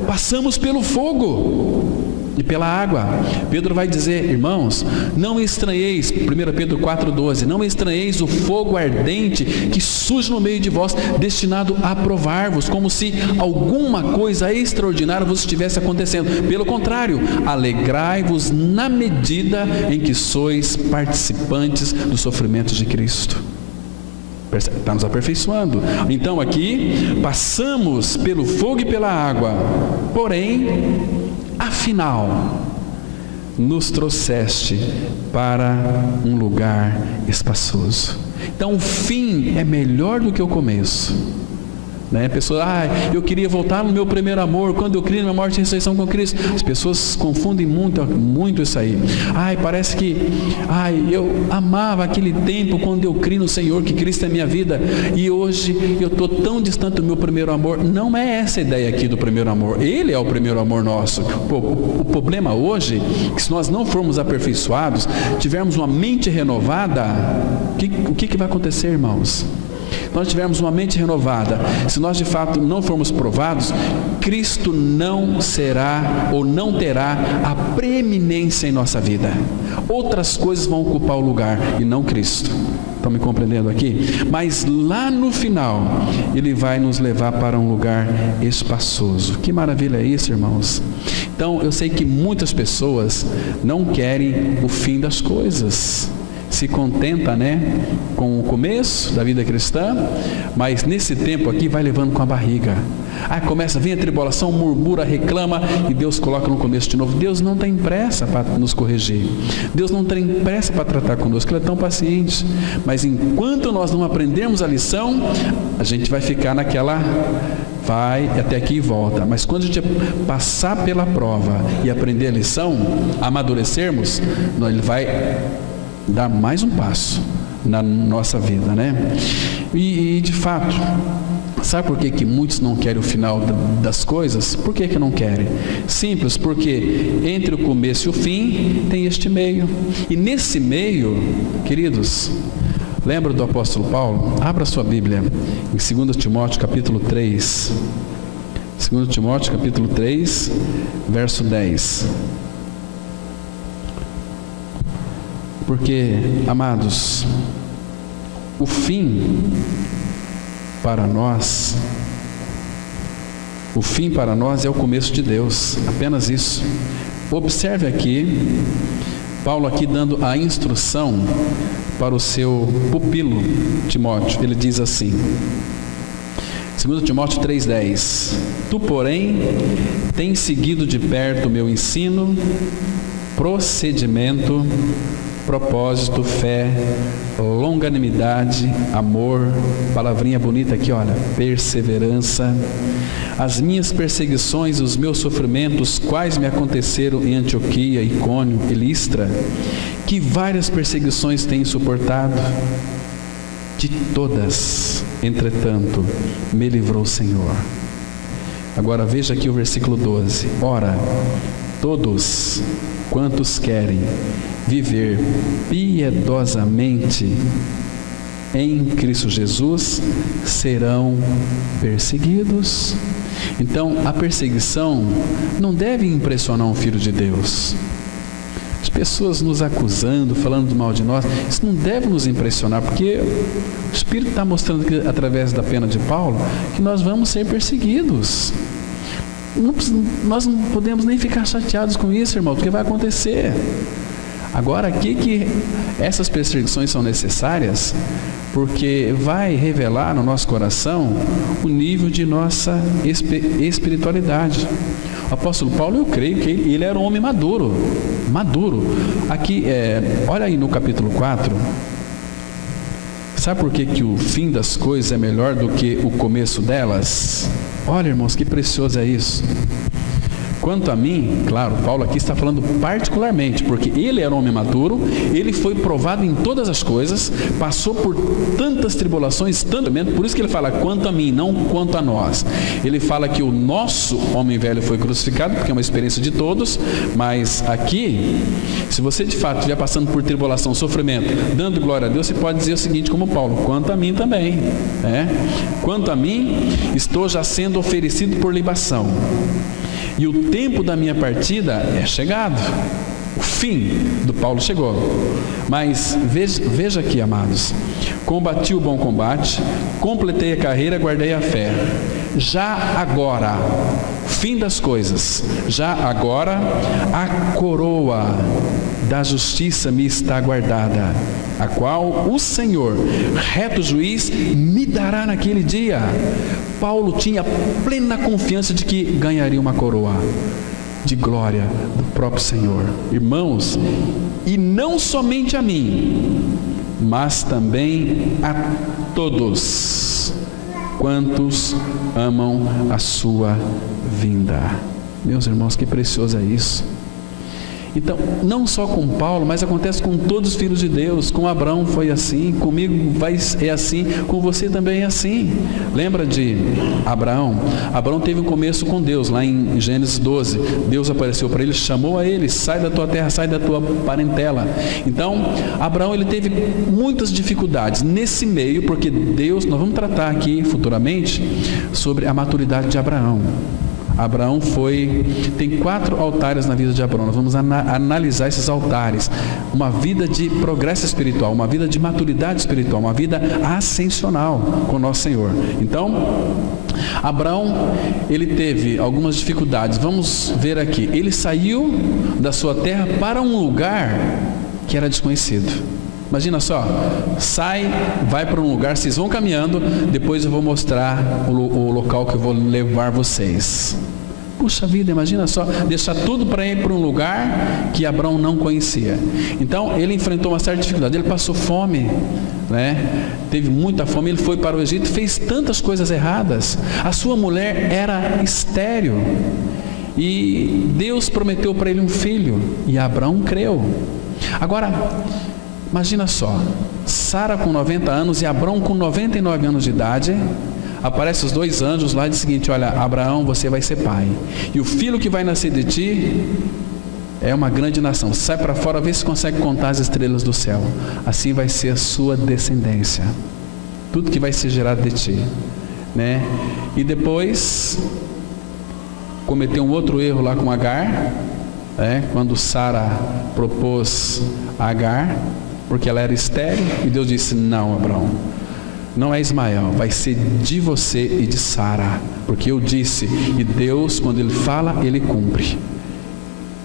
Passamos pelo fogo e pela água. Pedro vai dizer, irmãos, não estranheis, 1 Pedro 4,12, não estranheis o fogo ardente que surge no meio de vós, destinado a provar-vos, como se alguma coisa extraordinária vos estivesse acontecendo. Pelo contrário, alegrai-vos na medida em que sois participantes dos sofrimentos de Cristo. Está nos aperfeiçoando. Então aqui, passamos pelo fogo e pela água, porém, afinal, nos trouxeste para um lugar espaçoso. Então o fim é melhor do que o começo. A pessoa, eu queria voltar no meu primeiro amor, quando eu criei na morte e ressurreição com Cristo. As pessoas confundem muito isso aí. Parece que eu amava aquele tempo quando eu criei no Senhor, que Cristo é minha vida, e hoje eu estou tão distante do meu primeiro amor. Não é essa a ideia aqui do primeiro amor. Ele é o primeiro amor nosso. O problema hoje é que se nós não formos aperfeiçoados, tivermos uma mente renovada, o que vai acontecer, irmãos? Nós tivermos uma mente renovada, se nós de fato não formos provados, Cristo não será ou não terá a preeminência em nossa vida. Outras coisas vão ocupar o lugar e não Cristo. Estão me compreendendo aqui? Mas lá no final, Ele vai nos levar para um lugar espaçoso. Que maravilha é isso, irmãos? Então, eu sei que muitas pessoas não querem o fim das coisas. Se contenta, com o começo da vida cristã, mas nesse tempo aqui vai levando com a barriga. Começa, vem a tribulação, murmura, reclama, e Deus coloca no começo de novo. Deus não tem pressa para nos corrigir. Deus não tem pressa para tratar conosco, Ele é tão paciente. Mas enquanto nós não aprendermos a lição, a gente vai ficar naquela... vai até aqui e volta. Mas quando a gente passar pela prova e aprender a lição, amadurecermos, Ele vai dar mais um passo na nossa vida, E de fato, sabe por que muitos não querem o final das coisas? Por que não querem? Simples, porque entre o começo e o fim tem este meio. E nesse meio, queridos, lembra do apóstolo Paulo? Abra sua Bíblia em 2 Timóteo capítulo 3. 2 Timóteo capítulo 3, verso 10. Porque, amados, O fim para nós é o começo de Deus, apenas isso. Observe aqui, Paulo aqui dando a instrução para o seu pupilo Timóteo. Ele diz assim, 2 Timóteo 3,10: Tu, porém, tens seguido de perto o meu ensino, procedimento, propósito, fé, longanimidade, amor, palavrinha bonita aqui, olha, perseverança, as minhas perseguições, os meus sofrimentos, quais me aconteceram em Antioquia, Icônio e Listra, que várias perseguições tenho suportado. De todas, entretanto, me livrou o Senhor. Agora veja aqui o versículo 12. Ora, todos quantos querem viver piedosamente em Cristo Jesus serão perseguidos. Então, a perseguição não deve impressionar um filho de Deus. As pessoas nos acusando, falando mal de nós, isso não deve nos impressionar, porque o Espírito está mostrando aqui, através da pena de Paulo, que nós vamos ser perseguidos. Nós não podemos nem ficar chateados com isso, irmão, porque vai acontecer. Agora, aqui que essas perseguições são necessárias, porque vai revelar no nosso coração o nível de nossa espiritualidade. O apóstolo Paulo, eu creio que ele era um homem maduro. Aqui, olha aí no capítulo 4, sabe por que o fim das coisas é melhor do que o começo delas? Olha, irmãos, que precioso é isso. Quanto a mim, claro, Paulo aqui está falando particularmente, porque ele era um homem maduro, ele foi provado em todas as coisas, passou por tantas tribulações, por isso que ele fala quanto a mim, não quanto a nós. Ele fala que o nosso homem velho foi crucificado, porque é uma experiência de todos, mas aqui, se você de fato estiver passando por tribulação, sofrimento, dando glória a Deus, você pode dizer o seguinte como Paulo, quanto a mim também. Quanto a mim, estou já sendo oferecido por libação. E o tempo da minha partida é chegado. O fim do Paulo chegou. Mas veja aqui, amados. Combati o bom combate, completei a carreira, guardei a fé. Já agora, fim das coisas, já agora a coroa da justiça me está guardada, a qual o Senhor, reto juiz, me dará naquele dia. Paulo tinha plena confiança de que ganharia uma coroa de glória do próprio Senhor. Irmãos, e não somente a mim, mas também a todos quantos amam a sua vinda. Meus irmãos, que precioso é isso. Então, não só com Paulo, mas acontece com todos os filhos de Deus. Com Abraão foi assim, comigo é assim, com você também é assim. Lembra de Abraão? Abraão teve um começo com Deus, lá em Gênesis 12. Deus apareceu para ele, chamou a ele, sai da tua terra, sai da tua parentela. Então, Abraão ele teve muitas dificuldades nesse meio, porque Deus, nós vamos tratar aqui futuramente sobre a maturidade de Abraão. Abraão tem 4 altares na vida de Abraão. Nós vamos analisar esses altares. Uma vida de progresso espiritual, uma vida de maturidade espiritual, uma vida ascensional com nosso Senhor. Então, Abraão, ele teve algumas dificuldades. Vamos ver aqui. Ele saiu da sua terra para um lugar que era desconhecido. Imagina só, vai para um lugar, vocês vão caminhando, depois eu vou mostrar o local que eu vou levar vocês. Puxa vida, imagina só, deixar tudo para ir para um lugar que Abraão não conhecia. Então, ele enfrentou uma certa dificuldade, ele passou fome, teve muita fome, ele foi para o Egito, fez tantas coisas erradas. A sua mulher era estéril, e Deus prometeu para ele um filho, e Abraão creu. Agora, imagina só, Sara com 90 anos e Abraão com 99 anos de idade, aparecem os 2 anjos lá e diz o seguinte: olha, Abraão, você vai ser pai, e o filho que vai nascer de ti é uma grande nação, sai para fora, vê se consegue contar as estrelas do céu, assim vai ser a sua descendência, tudo que vai ser gerado de ti, E depois cometeu um outro erro lá com Agar, quando Sara propôs a Agar, porque ela era estéril, e Deus disse: não, Abraão, não é Ismael, vai ser de você e de Sara, porque eu disse. E Deus, quando Ele fala, Ele cumpre.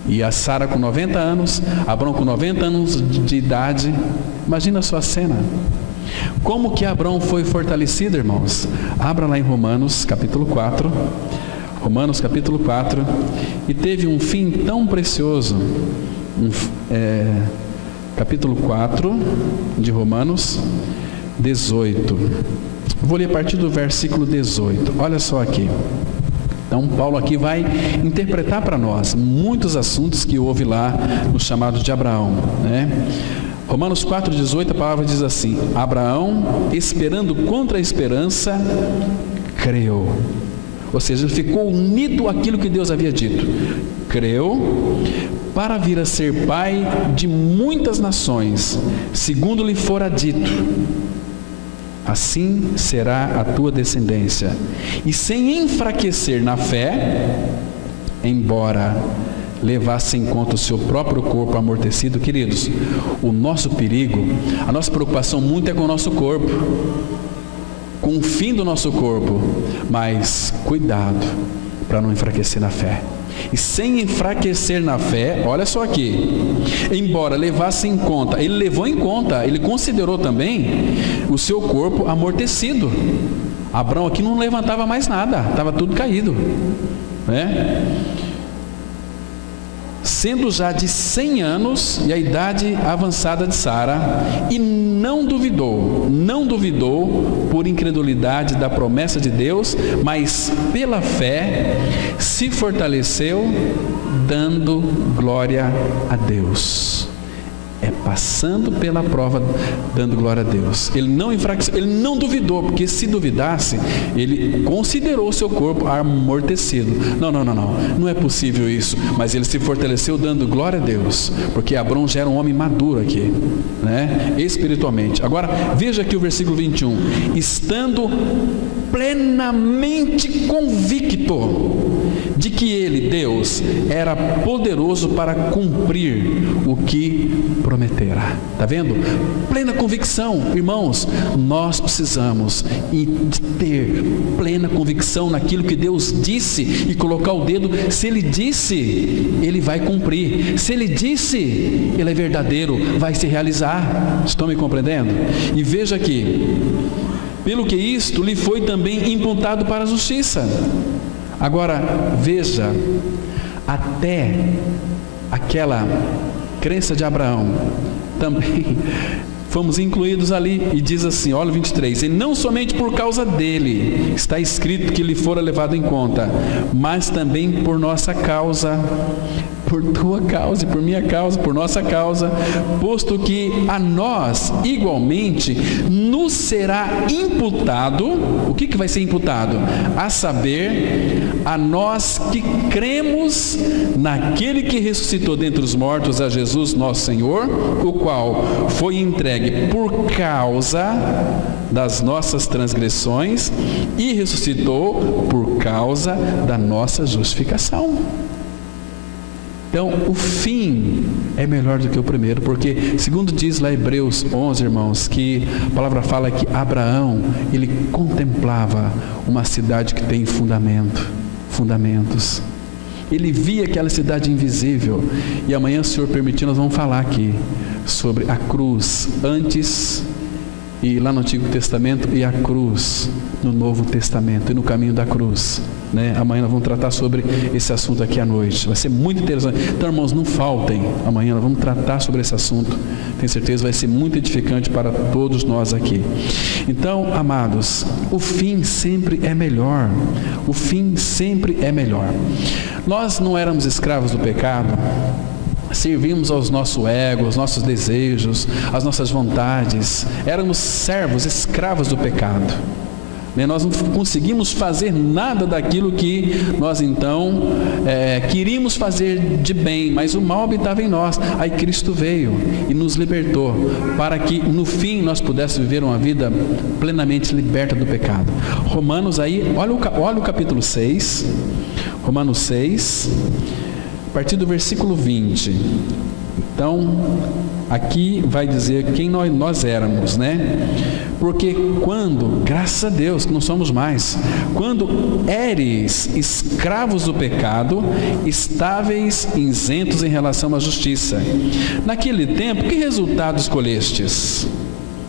E a Sara com 90 anos, Abraão com 90 anos de idade. Imagina a sua cena. Como que Abraão foi fortalecido, irmãos? Abra lá em Romanos capítulo 4. Romanos capítulo 4. E teve um fim tão precioso. Capítulo 4 de Romanos 18. Vou ler a partir do versículo 18. Olha só aqui. Então Paulo aqui vai interpretar para nós muitos assuntos que houve lá no chamado de Abraão, né? Romanos 4,18, a palavra diz assim: Abraão, esperando contra a esperança, creu. Ou seja, ele ficou unido àquilo que Deus havia dito. Creu para vir a ser pai de muitas nações, segundo lhe fora dito: assim será a tua descendência. E sem enfraquecer na fé, embora levasse em conta o seu próprio corpo amortecido. Queridos, o nosso perigo, a nossa preocupação muito é com o nosso corpo, com o fim do nosso corpo, mas cuidado para não enfraquecer na fé. E sem enfraquecer na fé, olha só aqui, embora levasse em conta, ele levou em conta, ele considerou também o seu corpo amortecido. Abraão aqui não levantava mais nada, estava tudo caído, né? Sendo já de 100 anos e a idade avançada de Sara, e não duvidou por incredulidade da promessa de Deus, mas pela fé se fortaleceu, dando glória a Deus. É passando pela prova, dando glória a Deus. Ele não enfraqueceu, ele não duvidou, porque se duvidasse, ele considerou o seu corpo amortecido. Não é possível isso. Mas ele se fortaleceu dando glória a Deus, porque Abraão já era um homem maduro aqui, né? Espiritualmente. Agora, veja aqui o versículo 21. Estando plenamente convicto de que ele, Deus, era poderoso para cumprir o que prometera. Está vendo? Plena convicção. Irmãos, nós precisamos de ter plena convicção naquilo que Deus disse e colocar o dedo. Se Ele disse, Ele vai cumprir. Se Ele disse, Ele é verdadeiro, vai se realizar. Estão me compreendendo? E veja aqui, pelo que isto lhe foi também imputado para a justiça. Agora, veja, até aquela crença de Abraão, também fomos incluídos ali, e diz assim, olha o 23, e não somente por causa dele, está escrito que lhe fora levado em conta, mas também por nossa causa, por tua causa e por minha causa, por nossa causa, posto que a nós igualmente nos será imputado. O que vai ser imputado? A saber, a nós que cremos naquele que ressuscitou dentre os mortos, a Jesus nosso Senhor, o qual foi entregue por causa das nossas transgressões e ressuscitou por causa da nossa justificação. Então, o fim é melhor do que o primeiro, porque, segundo diz lá Hebreus 11, irmãos, que a palavra fala que Abraão, ele contemplava uma cidade que tem fundamentos. Ele via aquela cidade invisível, e amanhã, se o Senhor permitir, nós vamos falar aqui sobre a cruz antes e lá no Antigo Testamento, e a cruz no Novo Testamento, e no caminho da cruz, né? Amanhã nós vamos tratar sobre esse assunto aqui à noite, vai ser muito interessante. Então, irmãos, não faltem, amanhã nós vamos tratar sobre esse assunto, tenho certeza vai ser muito edificante para todos nós aqui. Então, amados, o fim sempre é melhor, o fim sempre é melhor. Nós não éramos escravos do pecado, servimos aos nossos egos, aos nossos desejos, às nossas vontades, éramos servos, escravos do pecado, né? Nós não conseguimos fazer nada daquilo que nós então queríamos fazer de bem, mas o mal habitava em nós. Aí Cristo veio e nos libertou, para que no fim nós pudéssemos viver uma vida plenamente liberta do pecado. Romanos aí, olha o capítulo 6, Romanos 6, a partir do versículo 20. Então, aqui vai dizer quem nós éramos, né? Porque quando, graças a Deus, que não somos mais, quando éreis escravos do pecado, estáveis, isentos em relação à justiça. Naquele tempo, que resultado escolhestes?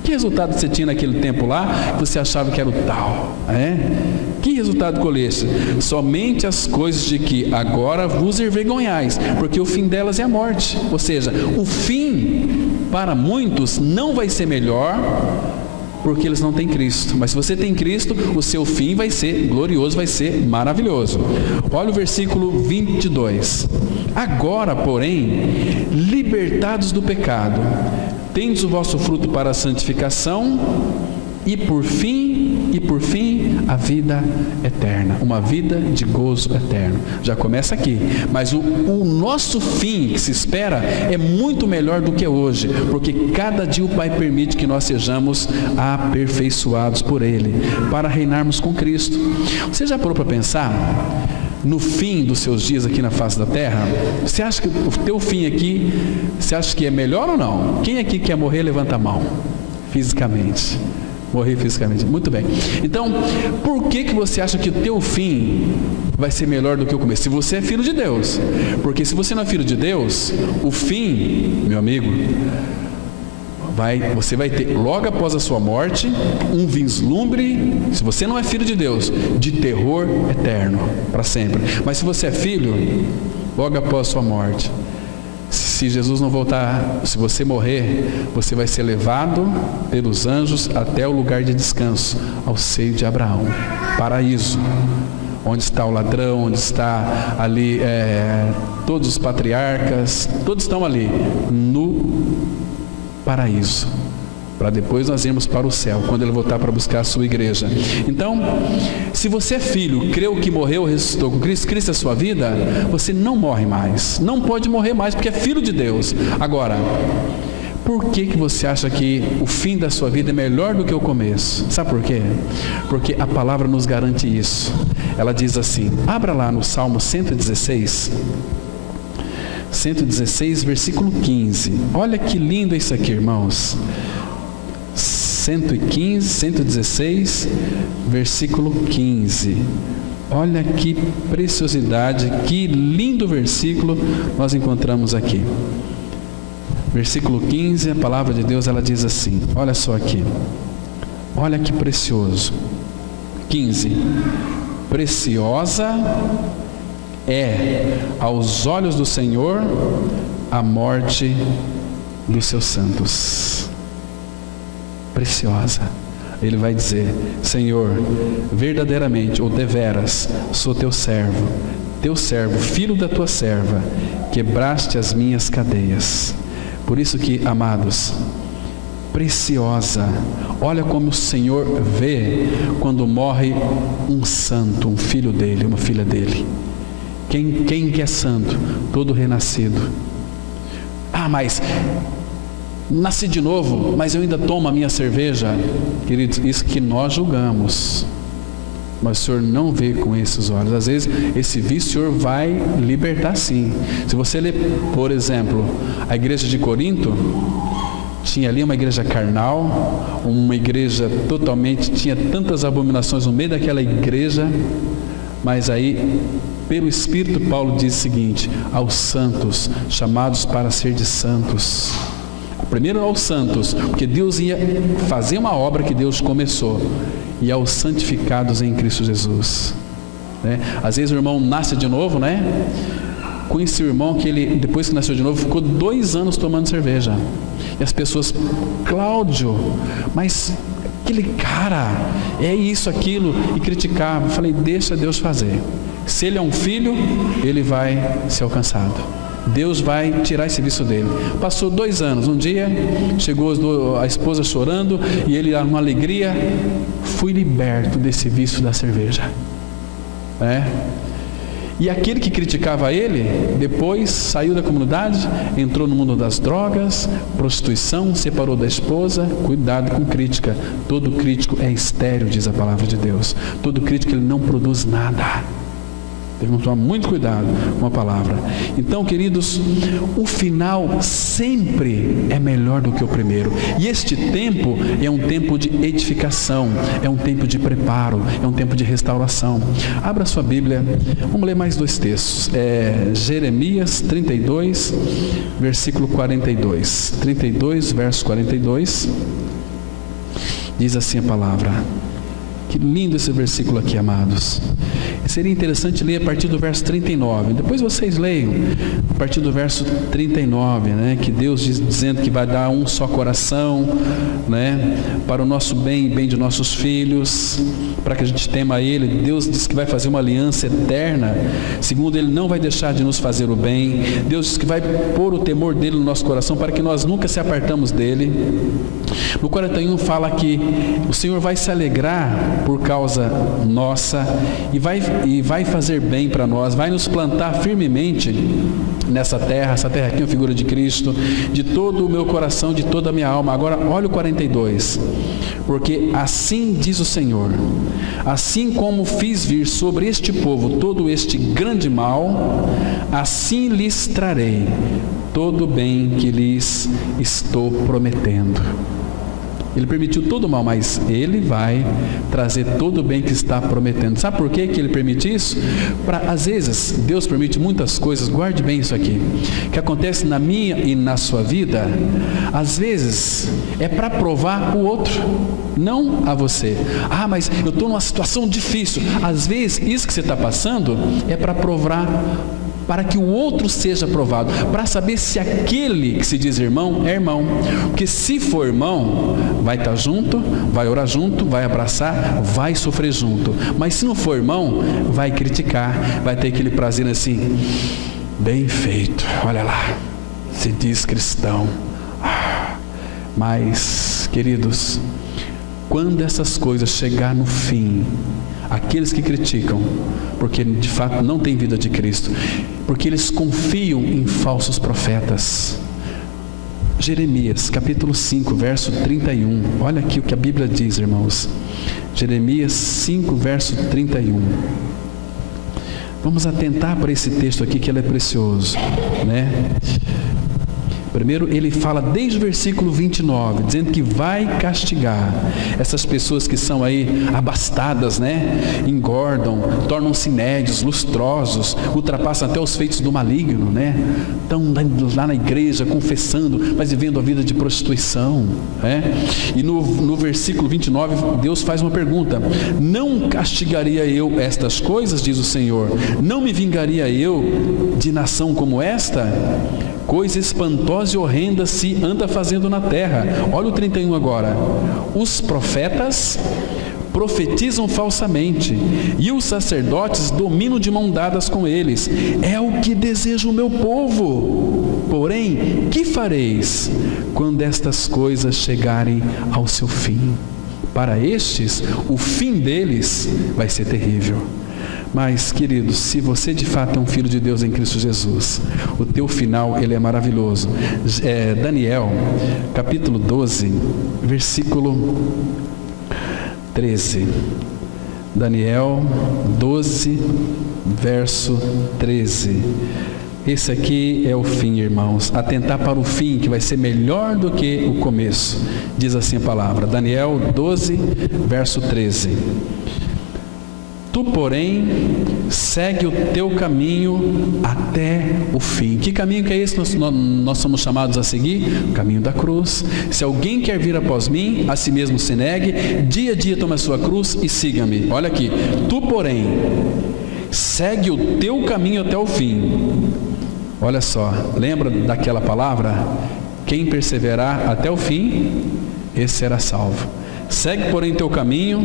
Que resultado você tinha naquele tempo lá, que você achava que era o tal? Que resultado colheste? Somente as coisas de que agora vos envergonhais, porque o fim delas é a morte. Ou seja, o fim para muitos não vai ser melhor, porque eles não têm Cristo. Mas se você tem Cristo, o seu fim vai ser glorioso, vai ser maravilhoso. Olha o versículo 22. Agora, porém, libertados do pecado, tendes o vosso fruto para a santificação e por fim, a vida eterna. Uma vida de gozo eterno. Já começa aqui. Mas o nosso fim que se espera é muito melhor do que hoje, porque cada dia o Pai permite que nós sejamos aperfeiçoados por Ele, para reinarmos com Cristo. Você já parou para pensar? No fim dos seus dias aqui na face da terra, você acha que o teu fim aqui, você acha que é melhor ou não? Quem aqui quer morrer, levanta a mão. Fisicamente. Morrer fisicamente. Muito bem. Então, por que você acha que o teu fim vai ser melhor do que o começo? Se você é filho de Deus. Porque se você não é filho de Deus, o fim, meu amigo, você vai ter, logo após a sua morte, um vislumbre, se você não é filho de Deus, de terror eterno, para sempre. Mas se você é filho, logo após a sua morte, se Jesus não voltar, se você morrer, você vai ser levado pelos anjos até o lugar de descanso, ao seio de Abraão, paraíso, onde está o ladrão, onde está ali todos os patriarcas, todos estão ali no paraíso, para depois nós irmos para o céu, quando Ele voltar para buscar a sua igreja. Então, se você é filho, creu que morreu, ressuscitou com Cristo, Cristo é a sua vida, você não morre mais, não pode morrer mais, porque é filho de Deus. Agora, por que você acha que o fim da sua vida é melhor do que o começo? Sabe por quê? Porque a palavra nos garante isso. Ela diz assim, abra lá no Salmo 116, versículo 15. Olha que lindo isso aqui, irmãos. 116, versículo 15. Olha que preciosidade, que lindo versículo nós encontramos aqui. Versículo 15, a palavra de Deus, ela diz assim, olha só aqui. Olha que precioso. 15. Preciosa é aos olhos do Senhor a morte dos seus santos. Preciosa. Ele vai dizer, Senhor, verdadeiramente ou deveras sou teu servo, filho da tua serva, quebraste as minhas cadeias. Por isso que, amados, preciosa, olha como o Senhor vê quando morre um santo, um filho dele, uma filha dele. Quem que é santo? Todo renascido. Mas nasci de novo, mas eu ainda tomo a minha cerveja. Queridos, isso que nós julgamos, mas o Senhor não vê com esses olhos. Às vezes esse vício o Senhor vai libertar sim. Se você ler, por exemplo, a igreja de Corinto, tinha ali uma igreja carnal, uma igreja totalmente, tinha tantas abominações no meio daquela igreja, mas aí pelo Espírito Paulo diz o seguinte, aos santos, chamados para ser de santos. Primeiro aos santos, porque Deus ia fazer uma obra que Deus começou, e aos santificados em Cristo Jesus. Às vezes o irmão nasce de novo, Conheci o irmão que ele, depois que nasceu de novo, ficou 2 anos tomando cerveja. E as pessoas, Cláudio, mas aquele cara, é isso, aquilo, e criticava. Eu falei, deixa Deus fazer. Se ele é um filho, ele vai ser alcançado. Deus vai tirar esse vício dele. Passou 2 anos, um dia chegou a esposa chorando e ele, numa alegria, fui liberto desse vício da cerveja. E aquele que criticava ele, depois saiu da comunidade, entrou no mundo das drogas, prostituição, separou da esposa. Cuidado com crítica. Todo crítico é estéril, diz a palavra de Deus. Todo crítico, ele não produz nada. Devemos tomar muito cuidado com a palavra. Então, queridos, o final sempre é melhor do que o primeiro. E este tempo é um tempo de edificação, é um tempo de preparo, é um tempo de restauração. Abra sua Bíblia, vamos ler mais 2 textos. Jeremias 32, versículo 42. 32, verso 42. Diz assim a palavra. Que lindo esse versículo aqui, amados. Seria interessante ler a partir do verso 39. Depois vocês leiam a partir do verso 39, né? Que Deus dizendo que vai dar um só coração, né? Para o nosso bem e bem de nossos filhos, para que a gente tema Ele. Deus diz que vai fazer uma aliança eterna. Segundo, Ele não vai deixar de nos fazer o bem. Deus diz que vai pôr o temor dEle no nosso coração para que nós nunca se apartamos dEle. No 41 fala que o Senhor vai se alegrar por causa nossa e vai fazer bem para nós, vai nos plantar firmemente nessa terra. Essa terra aqui é uma figura de Cristo, de todo o meu coração, de toda a minha alma. Agora olha o 42, porque assim diz o Senhor, assim como fiz vir sobre este povo todo este grande mal, assim lhes trarei todo o bem que lhes estou prometendo. Ele permitiu todo o mal, mas Ele vai trazer todo o bem que está prometendo. Sabe por que Ele permite isso? Às vezes, Deus permite muitas coisas, guarde bem isso aqui, que acontece na minha e na sua vida. Às vezes, é para provar o outro, não a você. Mas eu estou numa situação difícil. Às vezes, isso que você está passando é para provar, para que o outro seja provado, para saber se aquele que se diz irmão é irmão. Porque se for irmão, vai estar junto, vai orar junto, vai abraçar, vai sofrer junto. Mas se não for irmão, vai criticar, vai ter aquele prazer assim, bem feito, olha lá, se diz cristão. Mas, queridos, quando essas coisas chegar no fim, aqueles que criticam, porque de fato não têm vida de Cristo, porque eles confiam em falsos profetas. Jeremias, capítulo 5, verso 31. Olha aqui o que a Bíblia diz, irmãos. Jeremias 5, verso 31. Vamos atentar para esse texto aqui, que ele é precioso, né? Primeiro, ele fala desde o versículo 29, dizendo que vai castigar essas pessoas que são aí abastadas, né? Engordam, tornam-se nédios, lustrosos, ultrapassam até os feitos do maligno, né? Estão lá na igreja confessando, mas vivendo a vida de prostituição, né? E no versículo 29, Deus faz uma pergunta: não castigaria eu estas coisas, diz o Senhor? Não me vingaria eu de nação como esta? Coisa espantosa e horrenda se anda fazendo na terra. Olha o 31 agora. Os profetas profetizam falsamente, e os sacerdotes dominam de mão dadas com eles. É o que deseja o meu povo. Porém, que fareis quando estas coisas chegarem ao seu fim? Para estes, o fim deles vai ser terrível. Mas, queridos, se você de fato é um filho de Deus em Cristo Jesus, o teu final, ele é maravilhoso. Daniel, capítulo 12, versículo 13. Daniel 12, verso 13. Esse aqui é o fim, irmãos. Atentar para o fim, que vai ser melhor do que o começo. Diz assim a palavra. Daniel 12, verso 13. Tu, porém, segue o teu caminho até o fim. Que caminho que é esse que nós somos chamados a seguir? O caminho da cruz. Se alguém quer vir após mim, a si mesmo se negue, dia a dia toma a sua cruz e siga-me. Olha aqui. Tu, porém, segue o teu caminho até o fim. Olha só, lembra daquela palavra? Quem perseverar até o fim, esse será salvo. Segue, porém, teu caminho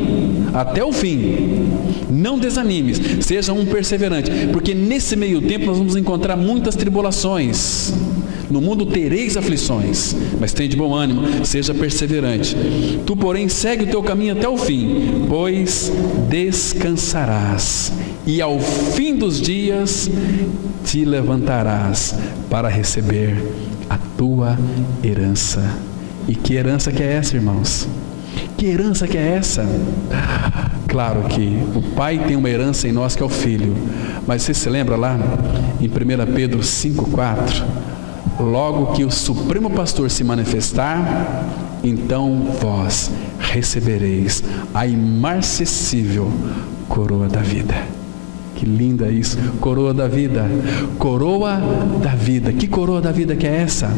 até o fim. Não desanimes, seja um perseverante, porque nesse meio tempo nós vamos encontrar muitas tribulações. No mundo tereis aflições, mas tem de bom ânimo, seja perseverante. Tu, porém, segue o teu caminho até o fim, pois descansarás, e ao fim dos dias te levantarás para receber a tua herança. E que herança que é essa, irmãos? Que herança que é essa? Claro que o Pai tem uma herança em nós que é o Filho. Mas você se lembra lá em 1 Pedro 5,4? Logo que o Supremo Pastor se manifestar, então vós recebereis a imarcessível coroa da vida. Que linda isso, coroa da vida, coroa da vida. Que coroa da vida que é essa?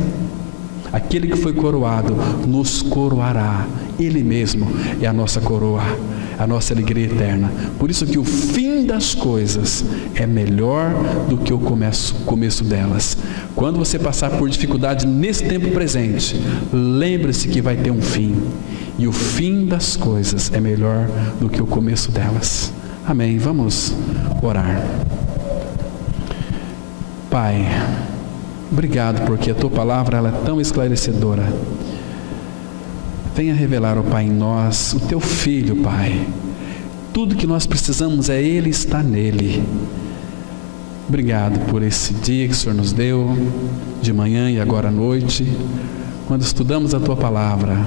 Aquele que foi coroado nos coroará. Ele mesmo é a nossa coroa, a nossa alegria eterna. Por isso que o fim das coisas é melhor do que o começo delas. Quando você passar por dificuldade nesse tempo presente, lembre-se que vai ter um fim. E o fim das coisas é melhor do que o começo delas. Amém. Vamos orar. Pai, obrigado porque a Tua palavra ela é tão esclarecedora. Venha revelar, ó Pai, em nós o Teu Filho, Pai. Tudo que nós precisamos é Ele, está nele. Obrigado por esse dia que o Senhor nos deu, de manhã e agora à noite, quando estudamos a Tua palavra.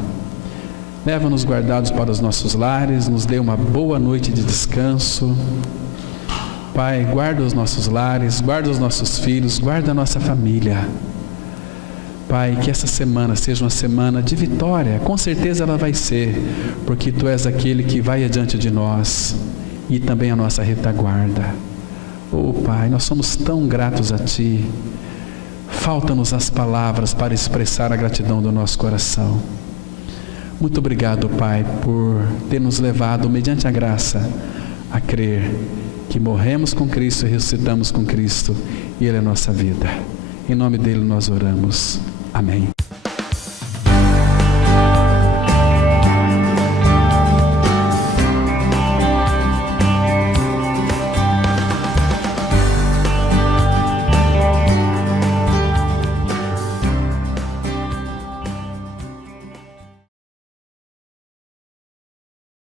Leva-nos guardados para os nossos lares, nos dê uma boa noite de descanso. Pai, guarda os nossos lares, guarda os nossos filhos, guarda a nossa família. Pai, que essa semana seja uma semana de vitória. Com certeza ela vai ser, porque Tu és aquele que vai adiante de nós e também a nossa retaguarda. Oh Pai, nós somos tão gratos a Ti. Falta-nos as palavras para expressar a gratidão do nosso coração. Muito obrigado, Pai, por ter nos levado, mediante a graça, a crer que morremos com Cristo e ressuscitamos com Cristo, e Ele é a nossa vida. Em nome dEle nós oramos. Amém.